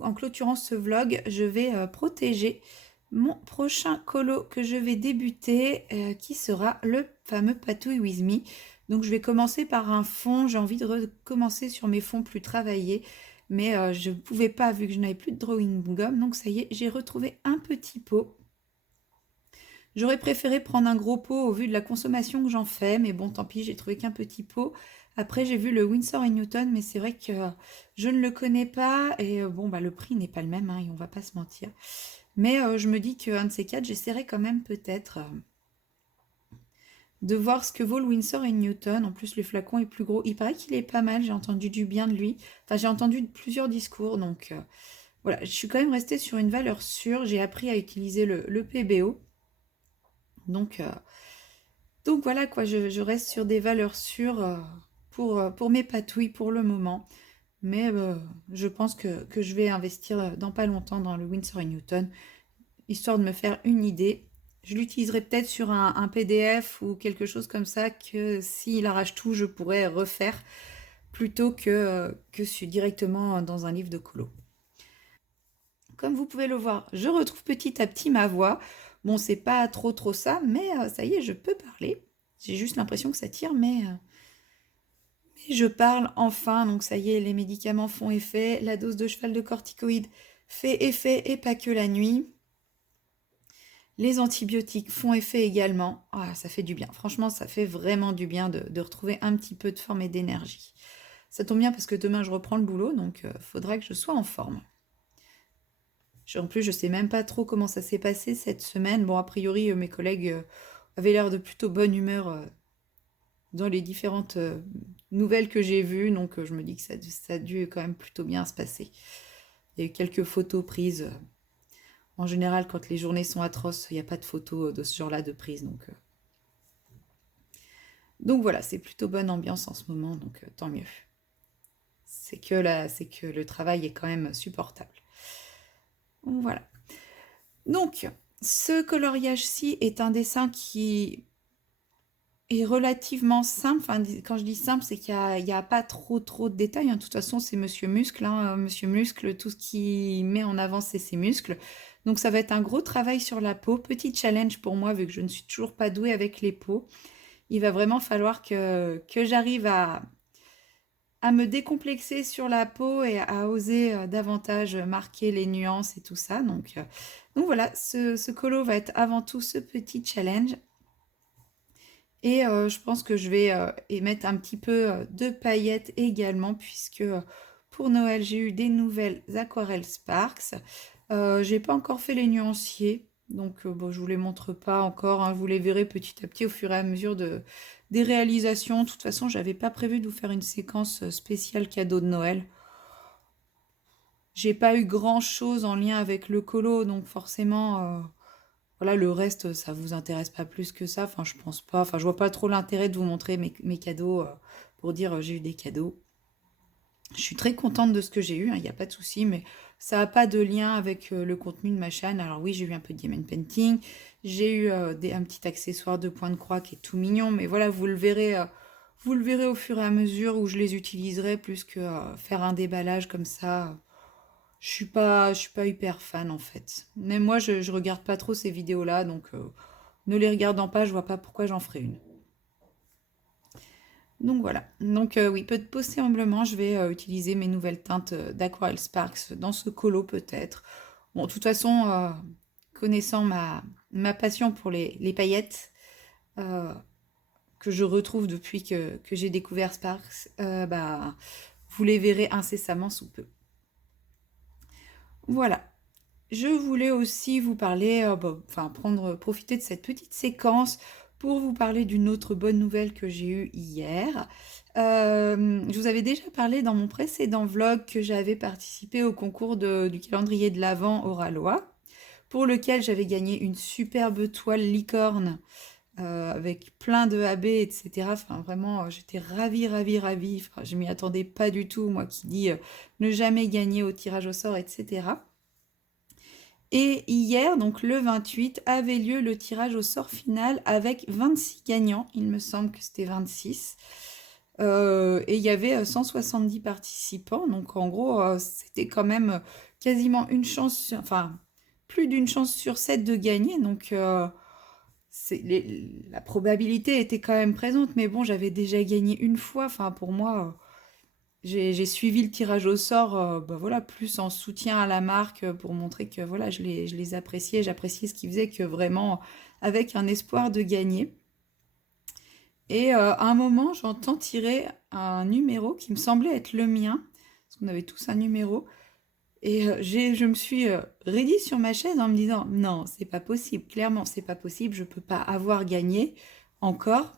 en clôturant ce vlog, je vais protéger mon prochain colo que je vais débuter, qui sera le fameux Patouille With Me. Donc je vais commencer par un fond, j'ai envie de recommencer sur mes fonds plus travaillés. mais je ne pouvais pas vu que je n'avais plus de drawing gum, donc ça y est, j'ai retrouvé un petit pot. J'aurais préféré prendre un gros pot au vu de la consommation que j'en fais, mais bon, tant pis, j'ai trouvé qu'un petit pot. Après, j'ai vu le Winsor & Newton, mais c'est vrai que je ne le connais pas et bon, bah le prix n'est pas le même, hein, et on va pas se mentir. Mais je me dis qu'un de ces quatre, j'essaierai quand même peut-être de voir ce que vaut le Winsor & Newton. En plus, le flacon est plus gros. Il paraît qu'il est pas mal, j'ai entendu du bien de lui. Enfin, j'ai entendu plusieurs discours, donc voilà, je suis quand même restée sur une valeur sûre. J'ai appris à utiliser le PBO. Donc, euh, donc voilà quoi, je reste sur des valeurs sûres pour mes patouilles pour le moment. Mais je pense que je vais investir dans pas longtemps dans le Winsor & Newton, histoire de me faire une idée. Je l'utiliserai peut-être sur un PDF ou quelque chose comme ça que s'il arrache tout, je pourrais refaire plutôt que directement dans un livre de colo. Comme vous pouvez le voir, je retrouve petit à petit ma voix. Bon, c'est pas trop ça, mais ça y est, je peux parler. J'ai juste l'impression que ça tire, mais je parle enfin. Donc ça y est, les médicaments font effet. La dose de cheval de corticoïdes fait effet et pas que la nuit. Les antibiotiques font effet également. Ah, ça fait du bien. Franchement, ça fait vraiment du bien de retrouver un petit peu de forme et d'énergie. Ça tombe bien parce que demain je reprends le boulot, donc faudra que je sois en forme. En plus, je sais même pas trop comment ça s'est passé cette semaine. Bon, a priori, mes collègues avaient l'air de plutôt bonne humeur dans les différentes nouvelles que j'ai vues, donc je me dis que ça a dû quand même plutôt bien se passer. Il y a eu quelques photos prises. En général, quand les journées sont atroces, il n'y a pas de photos de ce genre-là de prise, donc voilà, c'est plutôt bonne ambiance en ce moment, donc tant mieux. C'est que le travail est quand même supportable. Voilà. Donc, ce coloriage-ci est un dessin qui est relativement simple. Enfin, quand je dis simple, c'est qu'il y a pas trop de détails, hein. De toute façon, c'est Monsieur Muscle, hein. Monsieur Muscle, tout ce qui met en avant, c'est ses muscles. Donc, ça va être un gros travail sur la peau. Petit challenge pour moi, vu que je ne suis toujours pas douée avec les peaux. Il va vraiment falloir que j'arrive à me décomplexer sur la peau et à oser davantage marquer les nuances et tout ça. Donc voilà, ce colo va être avant tout ce petit challenge. Et je pense que je vais y mettre un petit peu de paillettes également, puisque pour Noël, j'ai eu des nouvelles aquarelles Sparks. J'ai pas encore fait les nuanciers, donc bon, je vous les montre pas encore, hein. Vous les verrez petit à petit au fur et à mesure des réalisations. De toute façon, j'avais pas prévu de vous faire une séquence spéciale cadeau de Noël. J'ai pas eu grand chose en lien avec le colo, donc forcément, voilà, le reste, ça vous intéresse pas plus que ça. Enfin, je pense pas. Enfin, je vois pas trop l'intérêt de vous montrer mes cadeaux pour dire j'ai eu des cadeaux. Je suis très contente de ce que j'ai eu, il n'y a pas de souci, mais ça n'a pas de lien avec le contenu de ma chaîne. Alors oui, j'ai eu un peu de diamond painting, j'ai eu un petit accessoire de point de croix qui est tout mignon, mais voilà, vous le verrez au fur et à mesure où je les utiliserai, plus que faire un déballage comme ça. Je suis pas hyper fan en fait. Même moi, je regarde pas trop ces vidéos-là, donc ne les regardant pas, je vois pas pourquoi j'en ferai une. Donc voilà. Donc oui, possiblement, je vais utiliser mes nouvelles teintes d'Aquarelle Sparks dans ce colo peut-être. Bon, de toute façon, connaissant ma passion pour les paillettes, euh, que je retrouve depuis que j'ai découvert Sparks, bah, vous les verrez incessamment sous peu. Voilà. Je voulais aussi vous parler, enfin profiter de cette petite séquence pour vous parler d'une autre bonne nouvelle que j'ai eue hier. Je vous avais déjà parlé dans mon précédent vlog que j'avais participé au concours du calendrier de l'Avent Oralois, pour lequel j'avais gagné une superbe toile licorne avec plein de AB, etc. Enfin, vraiment, j'étais ravie. Enfin, je m'y attendais pas du tout, moi qui dis ne jamais gagner au tirage au sort, etc. Et hier, donc le 28, avait lieu le tirage au sort final avec 26 gagnants. Il me semble que c'était 26. Et il y avait 170 participants. Donc en gros, c'était quand même quasiment une chance, enfin plus d'une chance sur 7 de gagner. Donc la probabilité était quand même présente. Mais bon, j'avais déjà gagné une fois. Enfin pour moi, j'ai suivi le tirage au sort, bah voilà, plus en soutien à la marque, pour montrer que voilà, je les appréciais, j'appréciais ce qu'ils faisaient, que vraiment avec un espoir de gagner. Et à un moment, j'entends tirer un numéro qui me semblait être le mien, parce qu'on avait tous un numéro. Et je me suis raidie sur ma chaise en me disant, non, c'est pas possible, clairement, c'est pas possible, je peux pas avoir gagné encore.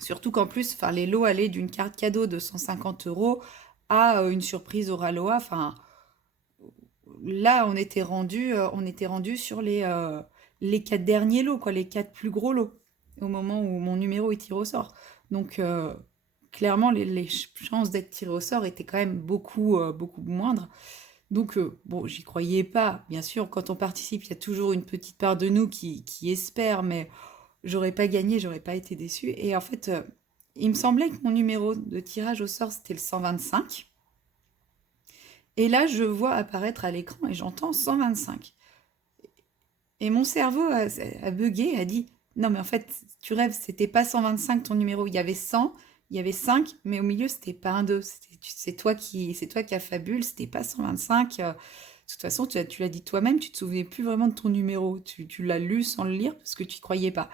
Surtout qu'en plus, enfin, les lots allaient d'une carte cadeau de 150 euros à une surprise au Raloa. Enfin, là, on était rendu sur les 4 derniers lots, quoi, les 4 plus gros lots, au moment où mon numéro est tiré au sort. Donc, clairement, les chances d'être tiré au sort étaient quand même beaucoup moindres. Donc, bon, j'y croyais pas. Bien sûr, quand on participe, il y a toujours une petite part de nous qui espère, mais j'aurais pas gagné, j'aurais pas été déçue. Et en fait, il me semblait que mon numéro de tirage au sort, c'était le 125. Et là, je vois apparaître à l'écran et j'entends 125. Et mon cerveau a bugué, a dit, non, mais en fait, tu rêves, c'était pas 125 ton numéro. Il y avait 100, il y avait 5, mais au milieu, c'était pas un 2. C'est toi qui as fabule, c'était pas 125. De toute façon, tu l'as dit toi-même, tu te souvenais plus vraiment de ton numéro. Tu l'as lu sans le lire parce que tu y croyais pas.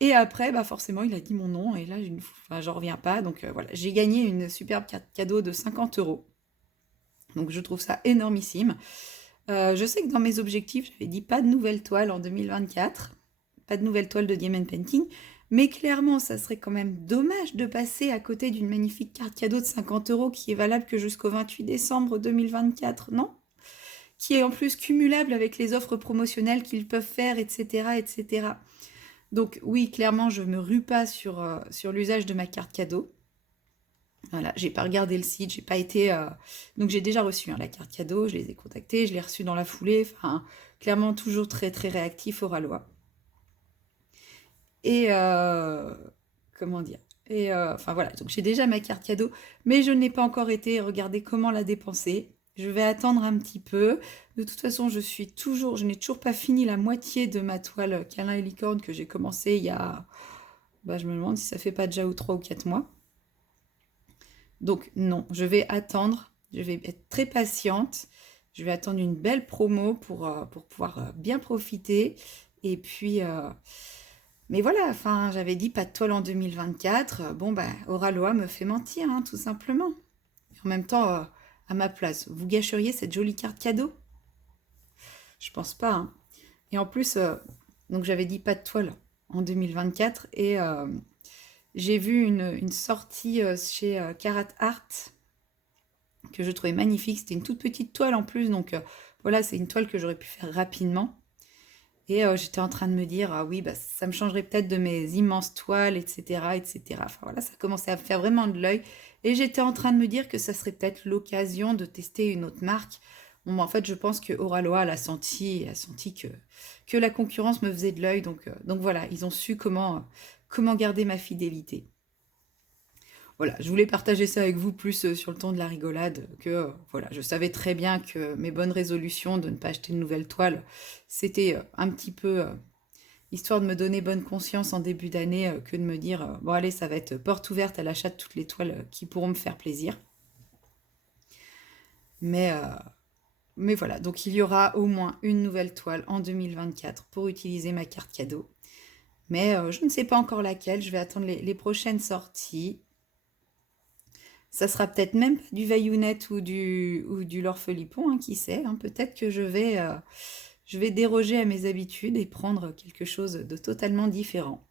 Et après, bah forcément, il a dit mon nom, et là, enfin, j'en reviens pas. Donc voilà, j'ai gagné une superbe carte cadeau de 50 euros. Donc je trouve ça énormissime. Je sais que dans mes objectifs, j'avais dit pas de nouvelle toile en 2024, pas de nouvelle toile de Diamond Painting, mais clairement, ça serait quand même dommage de passer à côté d'une magnifique carte cadeau de 50 euros qui est valable que jusqu'au 28 décembre 2024, non? Qui est en plus cumulable avec les offres promotionnelles qu'ils peuvent faire, etc., etc. Donc oui, clairement, je me rue pas sur l'usage de ma carte cadeau. Voilà, j'ai pas regardé le site, j'ai pas été. Donc j'ai déjà reçu la carte cadeau, je les ai contactés, je l'ai reçue dans la foulée. Enfin, clairement toujours très très réactif au Ralois. Et comment dire? Et enfin voilà, donc j'ai déjà ma carte cadeau, mais je n'ai pas encore été regarder comment la dépenser. Je vais attendre un petit peu. De toute façon, je n'ai toujours pas fini la moitié de ma toile câlin et licorne que j'ai commencé il y a. Bah, je me demande si ça fait pas déjà ou 3 ou 4 mois. Donc non, je vais attendre, je vais être très patiente, je vais attendre une belle promo pour pouvoir bien profiter. Et puis, mais voilà, enfin, j'avais dit pas de toile en 2024. Bon, bah, Oraloa me fait mentir, hein, tout simplement. En même temps, à ma place, vous gâcheriez cette jolie carte cadeau? Je pense pas, hein. Et en plus, donc j'avais dit pas de toile en 2024 et j'ai vu une sortie chez Karat Art que je trouvais magnifique. C'était une toute petite toile en plus, donc voilà, c'est une toile que j'aurais pu faire rapidement. Et j'étais en train de me dire, ah oui, bah, ça me changerait peut-être de mes immenses toiles, etc., etc. Enfin voilà, ça commençait à me faire vraiment de l'œil. Et j'étais en train de me dire que ça serait peut-être l'occasion de tester une autre marque. Bon, bah, en fait, je pense que Oraloa a senti que la concurrence me faisait de l'œil. Donc voilà, ils ont su comment garder ma fidélité. Voilà, je voulais partager ça avec vous plus sur le ton de la rigolade, que voilà, je savais très bien que mes bonnes résolutions de ne pas acheter de nouvelles toiles, c'était un petit peu histoire de me donner bonne conscience en début d'année que de me dire bon allez, ça va être porte ouverte à l'achat de toutes les toiles qui pourront me faire plaisir. Mais, euh, mais voilà, donc il y aura au moins une nouvelle toile en 2024 pour utiliser ma carte cadeau. Mais je ne sais pas encore laquelle, je vais attendre les prochaines sorties. Ça sera peut-être même du Vaillounette ou du Lorfelipon, hein, qui sait, hein. Peut-être que je vais déroger à mes habitudes et prendre quelque chose de totalement différent.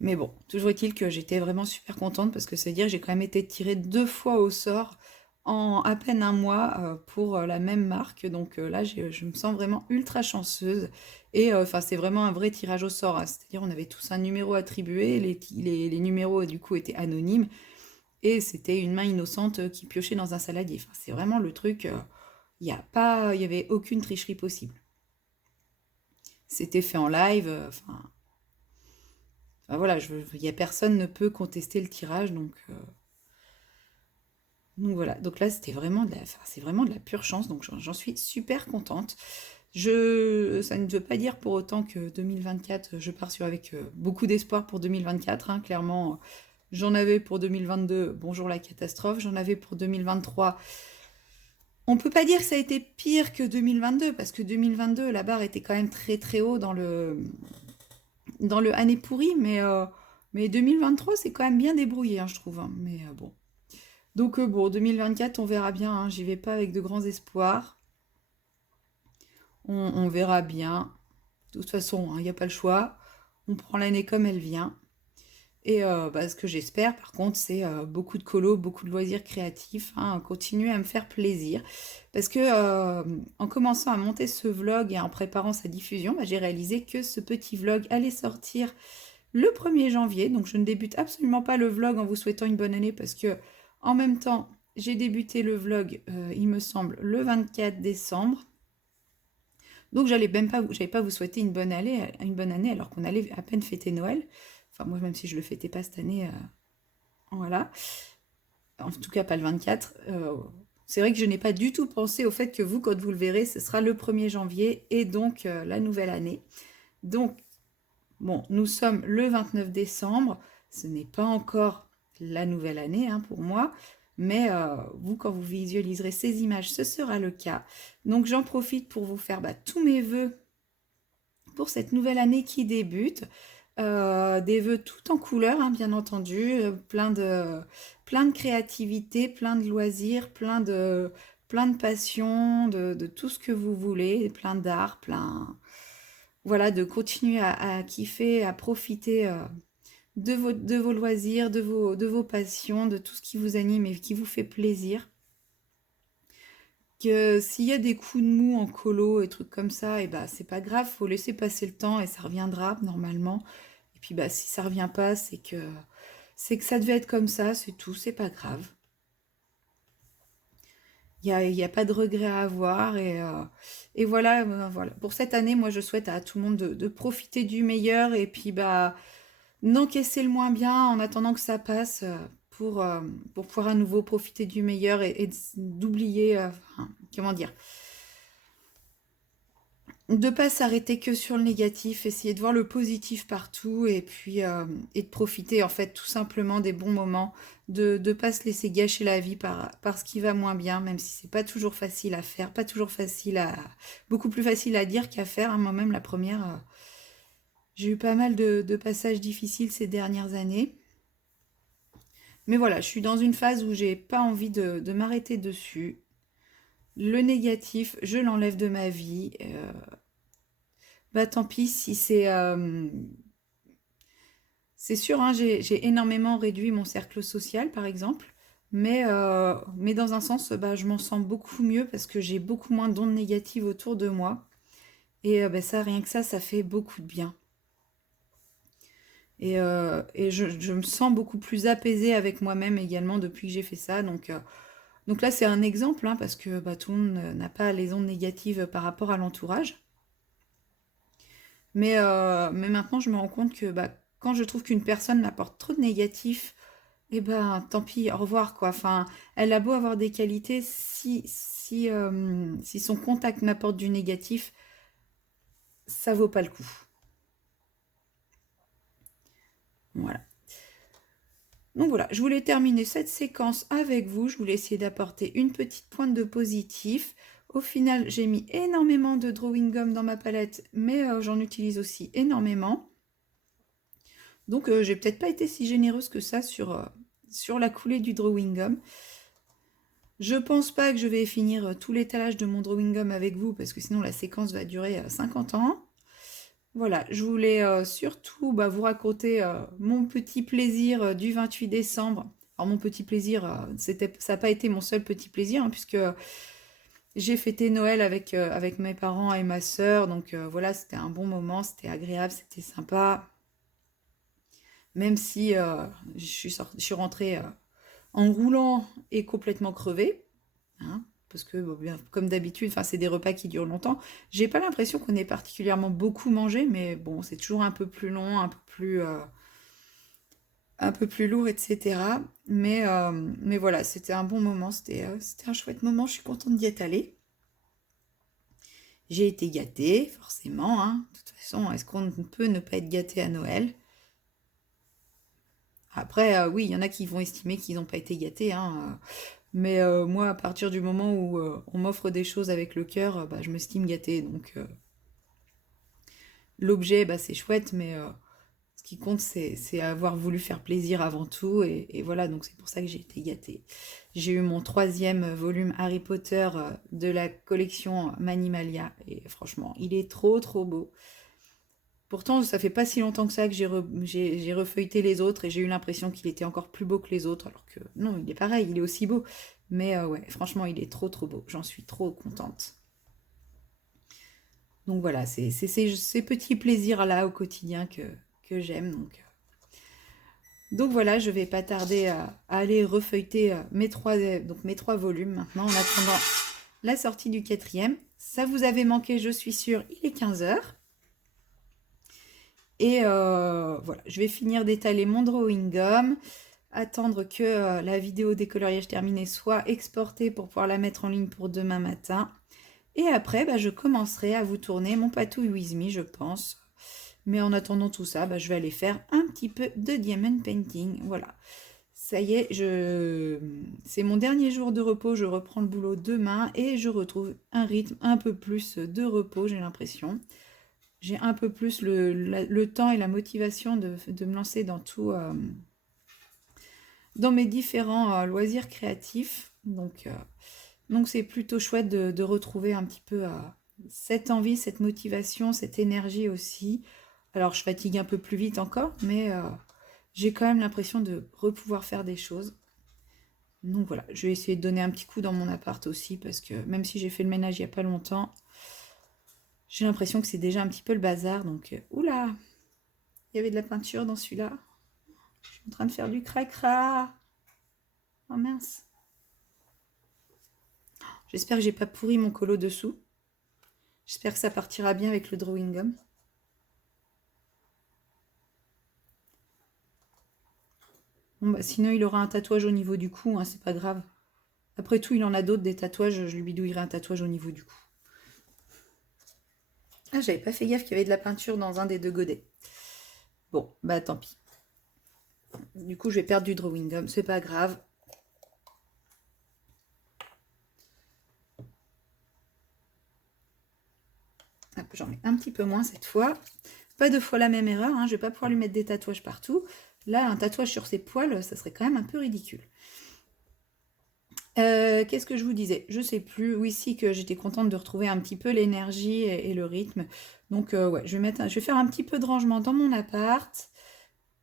Mais bon, toujours est-il que j'étais vraiment super contente parce que ça veut dire que j'ai quand même été tirée 2 fois au sort en à peine un mois pour la même marque. Donc là, je me sens vraiment ultra chanceuse. Et enfin, c'est vraiment un vrai tirage au sort, hein. C'est-à-dire, on avait tous un numéro attribué, les numéros du coup étaient anonymes. Et c'était une main innocente qui piochait dans un saladier. Enfin, c'est vraiment le truc. Il y avait aucune tricherie possible. C'était fait en live. Enfin, voilà, il y a personne ne peut contester le tirage. Donc voilà. Donc là, c'est vraiment de la pure chance. Donc j'en suis super contente. Ça ne veut pas dire pour autant que 2024, je pars avec beaucoup d'espoir pour 2024, hein. Clairement, J'en avais pour 2022, bonjour la catastrophe. J'en avais pour 2023. On peut pas dire que ça a été pire que 2022, parce que 2022, la barre était quand même très très haut dans le année pourrie, mais 2023, c'est quand même bien débrouillé, hein, je trouve, hein. Mais bon. Donc bon, 2024, on verra bien, hein. J'y vais pas avec de grands espoirs. On verra bien. De toute façon, il n'y a pas le choix. On prend l'année comme elle vient. Et bah, ce que j'espère, par contre, c'est beaucoup de colo, beaucoup de loisirs créatifs, hein, continuer à me faire plaisir. Parce que en commençant à monter ce vlog et en préparant sa diffusion, bah, j'ai réalisé que ce petit vlog allait sortir le 1er janvier. Donc je ne débute absolument pas le vlog en vous souhaitant une bonne année parce que en même temps, j'ai débuté le vlog, il me semble, le 24 décembre. Donc j'allais pas vous souhaiter une bonne année alors qu'on allait à peine fêter Noël. Enfin moi même si je le fêtais pas cette année, voilà. En tout cas pas le 24. C'est vrai que je n'ai pas du tout pensé au fait que vous, quand vous le verrez, ce sera le 1er janvier et donc la nouvelle année. Donc bon, nous sommes le 29 décembre. Ce n'est pas encore la nouvelle année hein, pour moi. Mais vous, quand vous visualiserez ces images, ce sera le cas. Donc j'en profite pour vous faire tous mes vœux pour cette nouvelle année qui débute. Des vœux tout en couleurs, hein, bien entendu, plein de créativité, plein de loisirs, plein de passion, de tout ce que vous voulez, plein d'art, voilà, de continuer à kiffer, à profiter de vos loisirs, de vos passions, de tout ce qui vous anime et qui vous fait plaisir. Que s'il y a des coups de mou en colo et trucs comme ça, et bah c'est pas grave, faut laisser passer le temps et ça reviendra normalement. Et puis bah si ça revient pas, c'est que ça devait être comme ça, c'est tout, c'est pas grave. Il y a pas de regret à avoir et voilà, voilà. Pour cette année, moi je souhaite à tout le monde de profiter du meilleur et puis bah n'encaisser le moins bien en attendant que ça passe pour pouvoir à nouveau profiter du meilleur et d'oublier, enfin, comment dire, de pas s'arrêter que sur le négatif, essayer de voir le positif partout et puis et de profiter en fait tout simplement des bons moments, de pas se laisser gâcher la vie par ce qui va moins bien, même si c'est pas toujours facile à faire, pas toujours facile à beaucoup plus facile à dire qu'à faire, hein. Moi-même la première, j'ai eu pas mal de passages difficiles ces dernières années. Mais voilà, je suis dans une phase où j'ai pas envie de m'arrêter dessus. Le négatif, je l'enlève de ma vie. Bah tant pis si c'est sûr, hein, j'ai énormément réduit mon cercle social, par exemple, mais dans un sens, bah, je m'en sens beaucoup mieux parce que j'ai beaucoup moins d'ondes négatives autour de moi. Et bah, ça, rien que ça fait beaucoup de bien. Et je me sens beaucoup plus apaisée avec moi-même également depuis que j'ai fait ça. Donc là, c'est un exemple, hein, parce que bah, tout le monde n'a pas les ondes négatives par rapport à l'entourage. Mais maintenant, je me rends compte que bah, quand je trouve qu'une personne m'apporte trop de négatifs, eh ben, tant pis, au revoir, quoi. Enfin, elle a beau avoir des qualités, si son contact m'apporte du négatif, ça vaut pas le coup. Voilà. Donc voilà, je voulais terminer cette séquence avec vous. Je voulais essayer d'apporter une petite pointe de positif. Au final, j'ai mis énormément de drawing gum dans ma palette, mais j'en utilise aussi énormément. Donc j'ai peut-être pas été si généreuse que ça sur la coulée du drawing gum. Je pense pas que je vais finir tout l'étalage de mon drawing gum avec vous, parce que sinon la séquence va durer 50 ans. Voilà, je voulais surtout bah, vous raconter mon petit plaisir du 28 décembre. Alors mon petit plaisir, ça n'a pas été mon seul petit plaisir, hein, puisque j'ai fêté Noël avec mes parents et ma sœur. Donc voilà, c'était un bon moment, c'était agréable, c'était sympa. Même si je suis rentrée en roulant et complètement crevée. Hein, parce que bon, bien, comme d'habitude, enfin, c'est des repas qui durent longtemps. J'ai pas l'impression qu'on ait particulièrement beaucoup mangé, mais bon, c'est toujours un peu plus long, un peu plus lourd, etc. Mais voilà, c'était un bon moment, c'était un chouette moment, je suis contente d'y être allée. J'ai été gâtée, forcément, hein. De toute façon, est-ce qu'on peut ne pas être gâté à Noël? Après, oui, il y en a qui vont estimer qu'ils n'ont pas été gâtés, hein, mais moi, à partir du moment où on m'offre des choses avec le cœur, bah, je m'estime gâtée. Donc, l'objet, bah, c'est chouette, mais ce qui compte, c'est avoir voulu faire plaisir avant tout. Et voilà, donc c'est pour ça que j'ai été gâtée. J'ai eu mon 3e volume Harry Potter de la collection Manimalia. Et franchement, il est trop, trop beau. Pourtant, ça fait pas si longtemps que ça que j'ai refeuilleté les autres et j'ai eu l'impression qu'il était encore plus beau que les autres, alors que non, il est pareil, il est aussi beau. Mais ouais, franchement, il est trop trop beau. J'en suis trop contente. Donc voilà, c'est ces petits plaisirs-là au quotidien que j'aime. Donc voilà, je vais pas tarder à aller refeuilleter mes trois volumes maintenant, en attendant la sortie du 4e. Ça vous avait manqué, je suis sûre, il est 15 heures. Et voilà, je vais finir d'étaler mon drawing gum, attendre que la vidéo décoloriage terminée soit exportée pour pouvoir la mettre en ligne pour demain matin. Et après, bah, je commencerai à vous tourner mon patouille with me, je pense. Mais en attendant tout ça, bah, je vais aller faire un petit peu de diamond painting. Voilà. Ça y est, c'est mon dernier jour de repos. Je reprends le boulot demain et je retrouve un rythme un peu plus de repos, j'ai l'impression. J'ai un peu plus le temps et la motivation de me lancer dans tout, dans mes différents loisirs créatifs. Donc c'est plutôt chouette de retrouver un petit peu cette envie, cette motivation, cette énergie aussi. Alors je fatigue un peu plus vite encore, mais j'ai quand même l'impression de repouvoir faire des choses. Donc voilà, je vais essayer de donner un petit coup dans mon appart aussi, parce que même si j'ai fait le ménage il n'y a pas longtemps, j'ai l'impression que c'est déjà un petit peu le bazar. Donc, oula, il y avait de la peinture dans celui-là. Je suis en train de faire du cracra. Oh mince. J'espère que j'ai pas pourri mon colo dessous. J'espère que ça partira bien avec le drawing gum. Bon, bah, sinon, il aura un tatouage au niveau du cou, hein, c'est pas grave. Après tout, il en a d'autres, des tatouages, je lui bidouillerai un tatouage au niveau du cou. Ah, j'avais pas fait gaffe qu'il y avait de la peinture dans un des 2 godets. Bon, bah tant pis. Du coup, je vais perdre du drawing gum, c'est pas grave. Hop, j'en mets un petit peu moins cette fois. Pas 2 fois la même erreur, hein, je vais pas pouvoir lui mettre des tatouages partout. Là, un tatouage sur ses poils, ça serait quand même un peu ridicule. Qu'est-ce que je vous disais? Je sais plus. Oui, si, que j'étais contente de retrouver un petit peu l'énergie et le rythme. Donc, ouais, je vais faire un petit peu de rangement dans mon appart.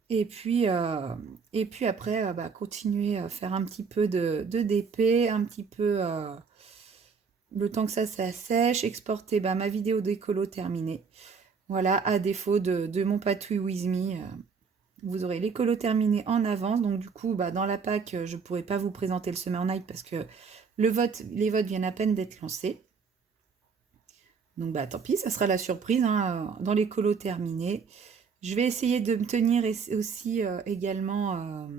Et puis après, bah, continuer à faire un petit peu de DP, un petit peu le temps que ça sèche, exporter bah, ma vidéo d'écolo terminée. Voilà, à défaut de mon patouille with me. Vous aurez l'écolo terminé en avance. Donc du coup, bah, dans la PAC, je ne pourrai pas vous présenter le Summer Night parce que les votes viennent à peine d'être lancés. Donc bah tant pis, ça sera la surprise hein, dans l'écolo terminé. Je vais essayer de me tenir aussi également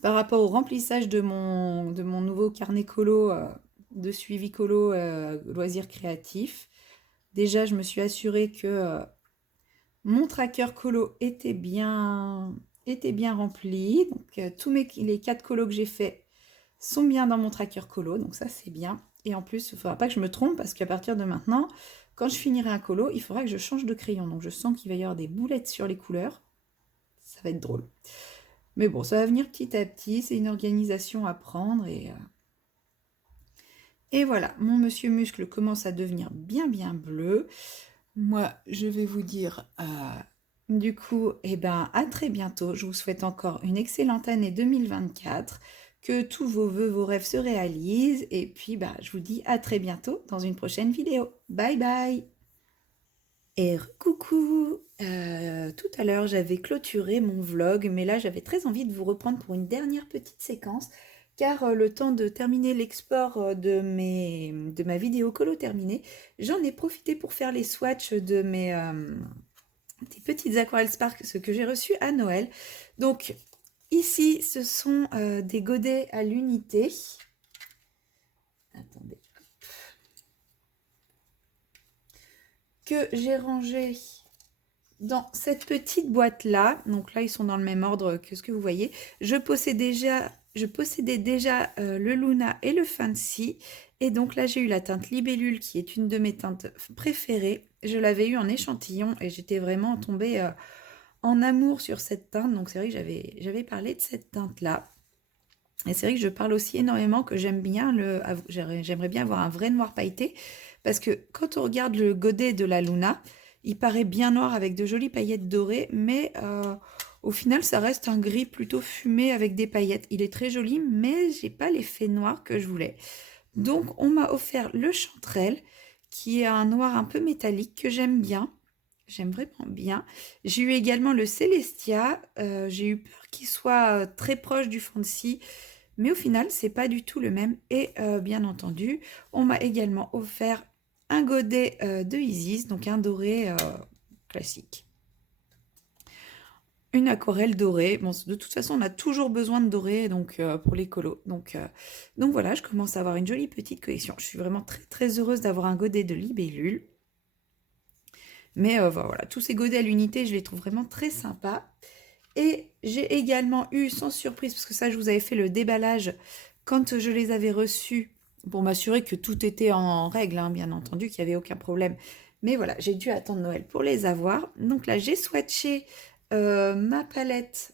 par rapport au remplissage de mon nouveau carnet colo, de suivi colo loisirs créatifs. Déjà, je me suis assurée que mon tracker colo était bien rempli. Donc, les 4 colos que j'ai faits sont bien dans mon tracker colo. Donc, ça, c'est bien. Et en plus, il ne faudra pas que je me trompe parce qu'à partir de maintenant, quand je finirai un colo, il faudra que je change de crayon. Donc, je sens qu'il va y avoir des boulettes sur les couleurs. Ça va être drôle. Mais bon, ça va venir petit à petit. C'est une organisation à prendre. Et voilà, mon monsieur muscle commence à devenir bien, bien bleu. Moi, je vais vous dire, du coup, eh ben, à très bientôt. Je vous souhaite encore une excellente année 2024, que tous vos vœux, vos rêves se réalisent. Et puis, bah, je vous dis à très bientôt dans une prochaine vidéo. Bye bye! Et coucou! Tout à l'heure, j'avais clôturé mon vlog, mais là, j'avais très envie de vous reprendre pour une dernière petite séquence, car le temps de terminer l'export de ma vidéo colo terminée, j'en ai profité pour faire les swatchs de des petites aquarelles Spark, ce que j'ai reçu à Noël. Donc, ici, ce sont des godets à l'unité. Attendez. Que j'ai rangé dans cette petite boîte-là, donc là, ils sont dans le même ordre que ce que vous voyez, je possédais déjà le Luna et le Fancy. Et donc là, j'ai eu la teinte Libellule, qui est une de mes teintes préférées. Je l'avais eu en échantillon et j'étais vraiment tombée en amour sur cette teinte. Donc c'est vrai que j'avais parlé de cette teinte-là. Et c'est vrai que je parle aussi énormément que j'aimerais bien avoir un vrai noir pailleté, parce que quand on regarde le godet de la Luna, il paraît bien noir avec de jolies paillettes dorées, mais au final ça reste un gris plutôt fumé avec des paillettes. Il est très joli, mais j'ai pas l'effet noir que je voulais. Donc on m'a offert le Chanterelle, qui est un noir un peu métallique que j'aime bien. J'aime vraiment bien. J'ai eu également le Celestia. J'ai eu peur qu'il soit très proche du Fancy, mais au final, c'est pas du tout le même. Et bien entendu, on m'a également offert un godet de Isis, donc un doré classique. Une aquarelle dorée. Bon, de toute façon, on a toujours besoin de doré donc, pour les colos. Donc voilà, je commence à avoir une jolie petite collection. Je suis vraiment très très heureuse d'avoir un godet de Libellule. Mais voilà, tous ces godets à l'unité, je les trouve vraiment très sympas. Et j'ai également eu, sans surprise, parce que ça, je vous avais fait le déballage quand je les avais reçus, pour m'assurer que tout était en règle, hein, bien entendu, qu'il n'y avait aucun problème. Mais voilà, j'ai dû attendre Noël pour les avoir. Donc là, j'ai swatché ma palette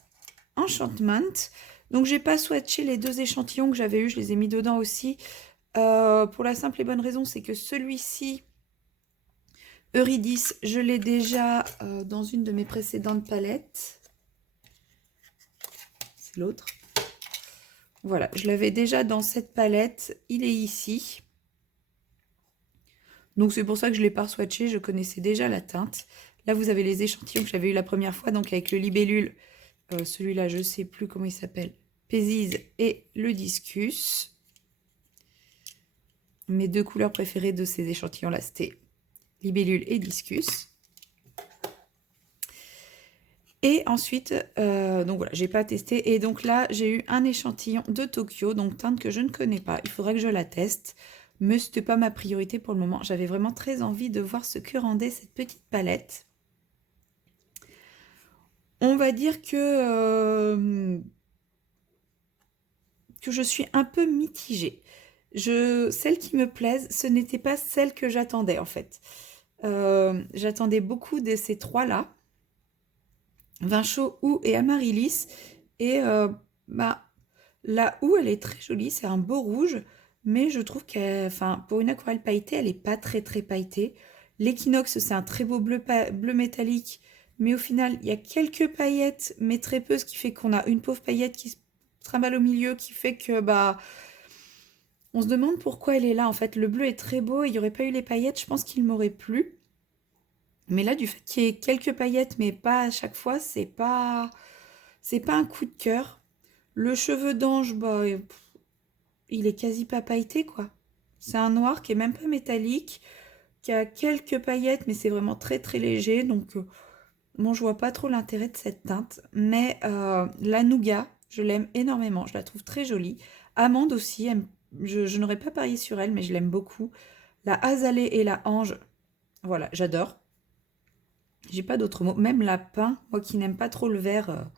Enchantment. Donc, j'ai pas swatché les deux échantillons que j'avais eu, je les ai mis dedans aussi. Pour la simple et bonne raison, c'est que celui-ci, Eurydice, je l'ai déjà dans une de mes précédentes palettes. C'est l'autre. Voilà, je l'avais déjà dans cette palette. Il est ici. Donc c'est pour ça que je ne l'ai pas swatché. Je connaissais déjà la teinte. Là, vous avez les échantillons que j'avais eu la première fois. Donc avec le Libellule. Celui-là, je ne sais plus comment il s'appelle. Pézise et le Discus. Mes deux couleurs préférées de ces échantillons-là, c'était Libellule et Discus. Et ensuite, donc voilà, j'ai pas testé. Et donc là, j'ai eu un échantillon de Tokyo, donc teinte que je ne connais pas. Il faudrait que je la teste. Mais ce n'était pas ma priorité pour le moment. J'avais vraiment très envie de voir ce que rendait cette petite palette. On va dire que je suis un peu mitigée. Celles qui me plaisent, ce n'était pas celles que j'attendais en fait. J'attendais beaucoup de ces trois-là. Vin chaud, Oud et Amaryllis. Et la Oud, elle est très jolie, c'est un beau rouge, mais je trouve pour une aquarelle pailletée, elle n'est pas très très pailletée. L'équinoxe, c'est un très beau bleu métallique, mais au final, il y a quelques paillettes, mais très peu, ce qui fait qu'on a une pauvre paillette qui se trimballe au milieu, qui fait que on se demande pourquoi elle est là. En fait, le bleu est très beau, il n'y aurait pas eu les paillettes, je pense qu'il m'aurait plu. Mais là, du fait qu'il y ait quelques paillettes, mais pas à chaque fois, c'est pas un coup de cœur. Le cheveu d'ange, il est quasi pas pailleté, quoi. C'est un noir qui est même pas métallique, qui a quelques paillettes, mais c'est vraiment très très léger. Donc, bon, je vois pas trop l'intérêt de cette teinte. Mais la Nougat, je l'aime énormément. Je la trouve très jolie. Amande aussi, je n'aurais pas parié sur elle, mais je l'aime beaucoup. La Azalée et la Ange, voilà, j'adore. J'ai pas d'autres mots. Même lapin, moi qui n'aime pas trop le vert,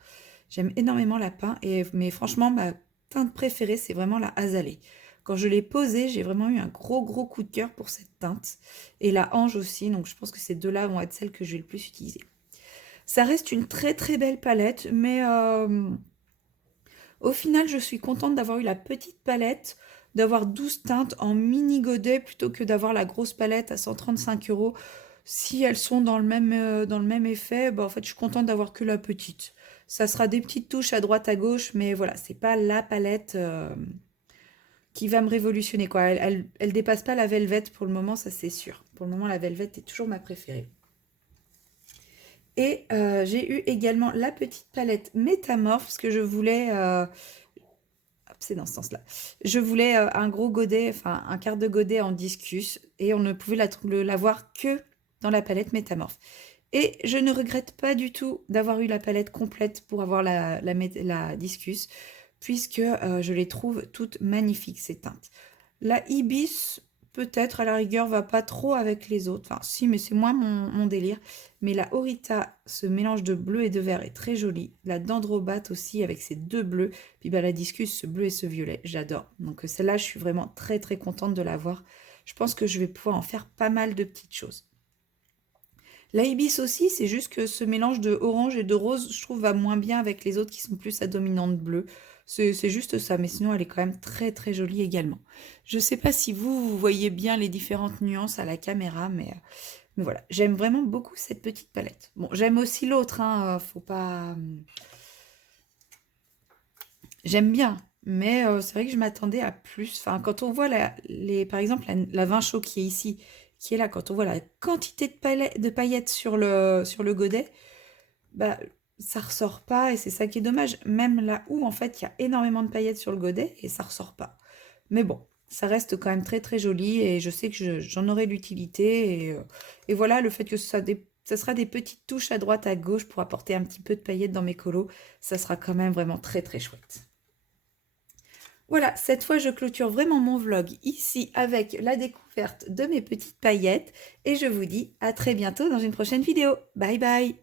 j'aime énormément lapin. Mais franchement, ma teinte préférée, c'est vraiment la Azalée. Quand je l'ai posée, j'ai vraiment eu un gros gros coup de cœur pour cette teinte. Et la Ange aussi, donc je pense que ces deux-là vont être celles que je vais le plus utiliser. Ça reste une très très belle palette, mais au final, je suis contente d'avoir eu la petite palette, d'avoir 12 teintes en mini godet plutôt que d'avoir la grosse palette à 135 €. Si elles sont dans le même effet, en fait, je suis contente d'avoir que la petite. Ça sera des petites touches à droite, à gauche, mais voilà, c'est pas la palette qui va me révolutionner, quoi. Elle dépasse pas la Velvet pour le moment, ça c'est sûr. Pour le moment, la Velvet est toujours ma préférée. Et j'ai eu également la petite palette Métamorphe, parce que je voulais... c'est dans ce sens-là. Je voulais un gros godet, enfin un quart de godet en discus, et on ne pouvait l'avoir que dans la palette Métamorphe. Et je ne regrette pas du tout d'avoir eu la palette complète pour avoir la discus, puisque je les trouve toutes magnifiques, ces teintes. La Ibis, peut-être à la rigueur va pas trop avec les autres. Enfin si, mais c'est moins mon délire. Mais la Horita, ce mélange de bleu et de vert est très joli. La Dendrobate aussi avec ses deux bleus. Puis bah, la Discus, ce bleu et ce violet, j'adore. Donc celle-là, je suis vraiment très très contente de l'avoir. Je pense que je vais pouvoir en faire pas mal de petites choses. La Ibis aussi, c'est juste que ce mélange de orange et de rose, je trouve, va moins bien avec les autres qui sont plus à dominante bleue. C'est juste ça, mais sinon elle est quand même très très jolie également. Je ne sais pas si vous voyez bien les différentes nuances à la caméra, mais voilà, j'aime vraiment beaucoup cette petite palette. Bon, j'aime aussi l'autre, hein, faut pas... J'aime bien, mais c'est vrai que je m'attendais à plus. Enfin, quand on voit par exemple la vin chaud qui est ici, qui est là, quand on voit la quantité de paillettes sur le godet, bah, ça ressort pas et c'est ça qui est dommage. Même là où, en fait, il y a énormément de paillettes sur le godet et ça ressort pas. Mais bon, ça reste quand même très très joli et je sais que j'en aurai l'utilité. Et voilà, le fait que ça sera des petites touches à droite, à gauche pour apporter un petit peu de paillettes dans mes colos, ça sera quand même vraiment très très chouette. Voilà, cette fois je clôture vraiment mon vlog ici avec la découverte de mes petites paillettes et je vous dis à très bientôt dans une prochaine vidéo. Bye bye!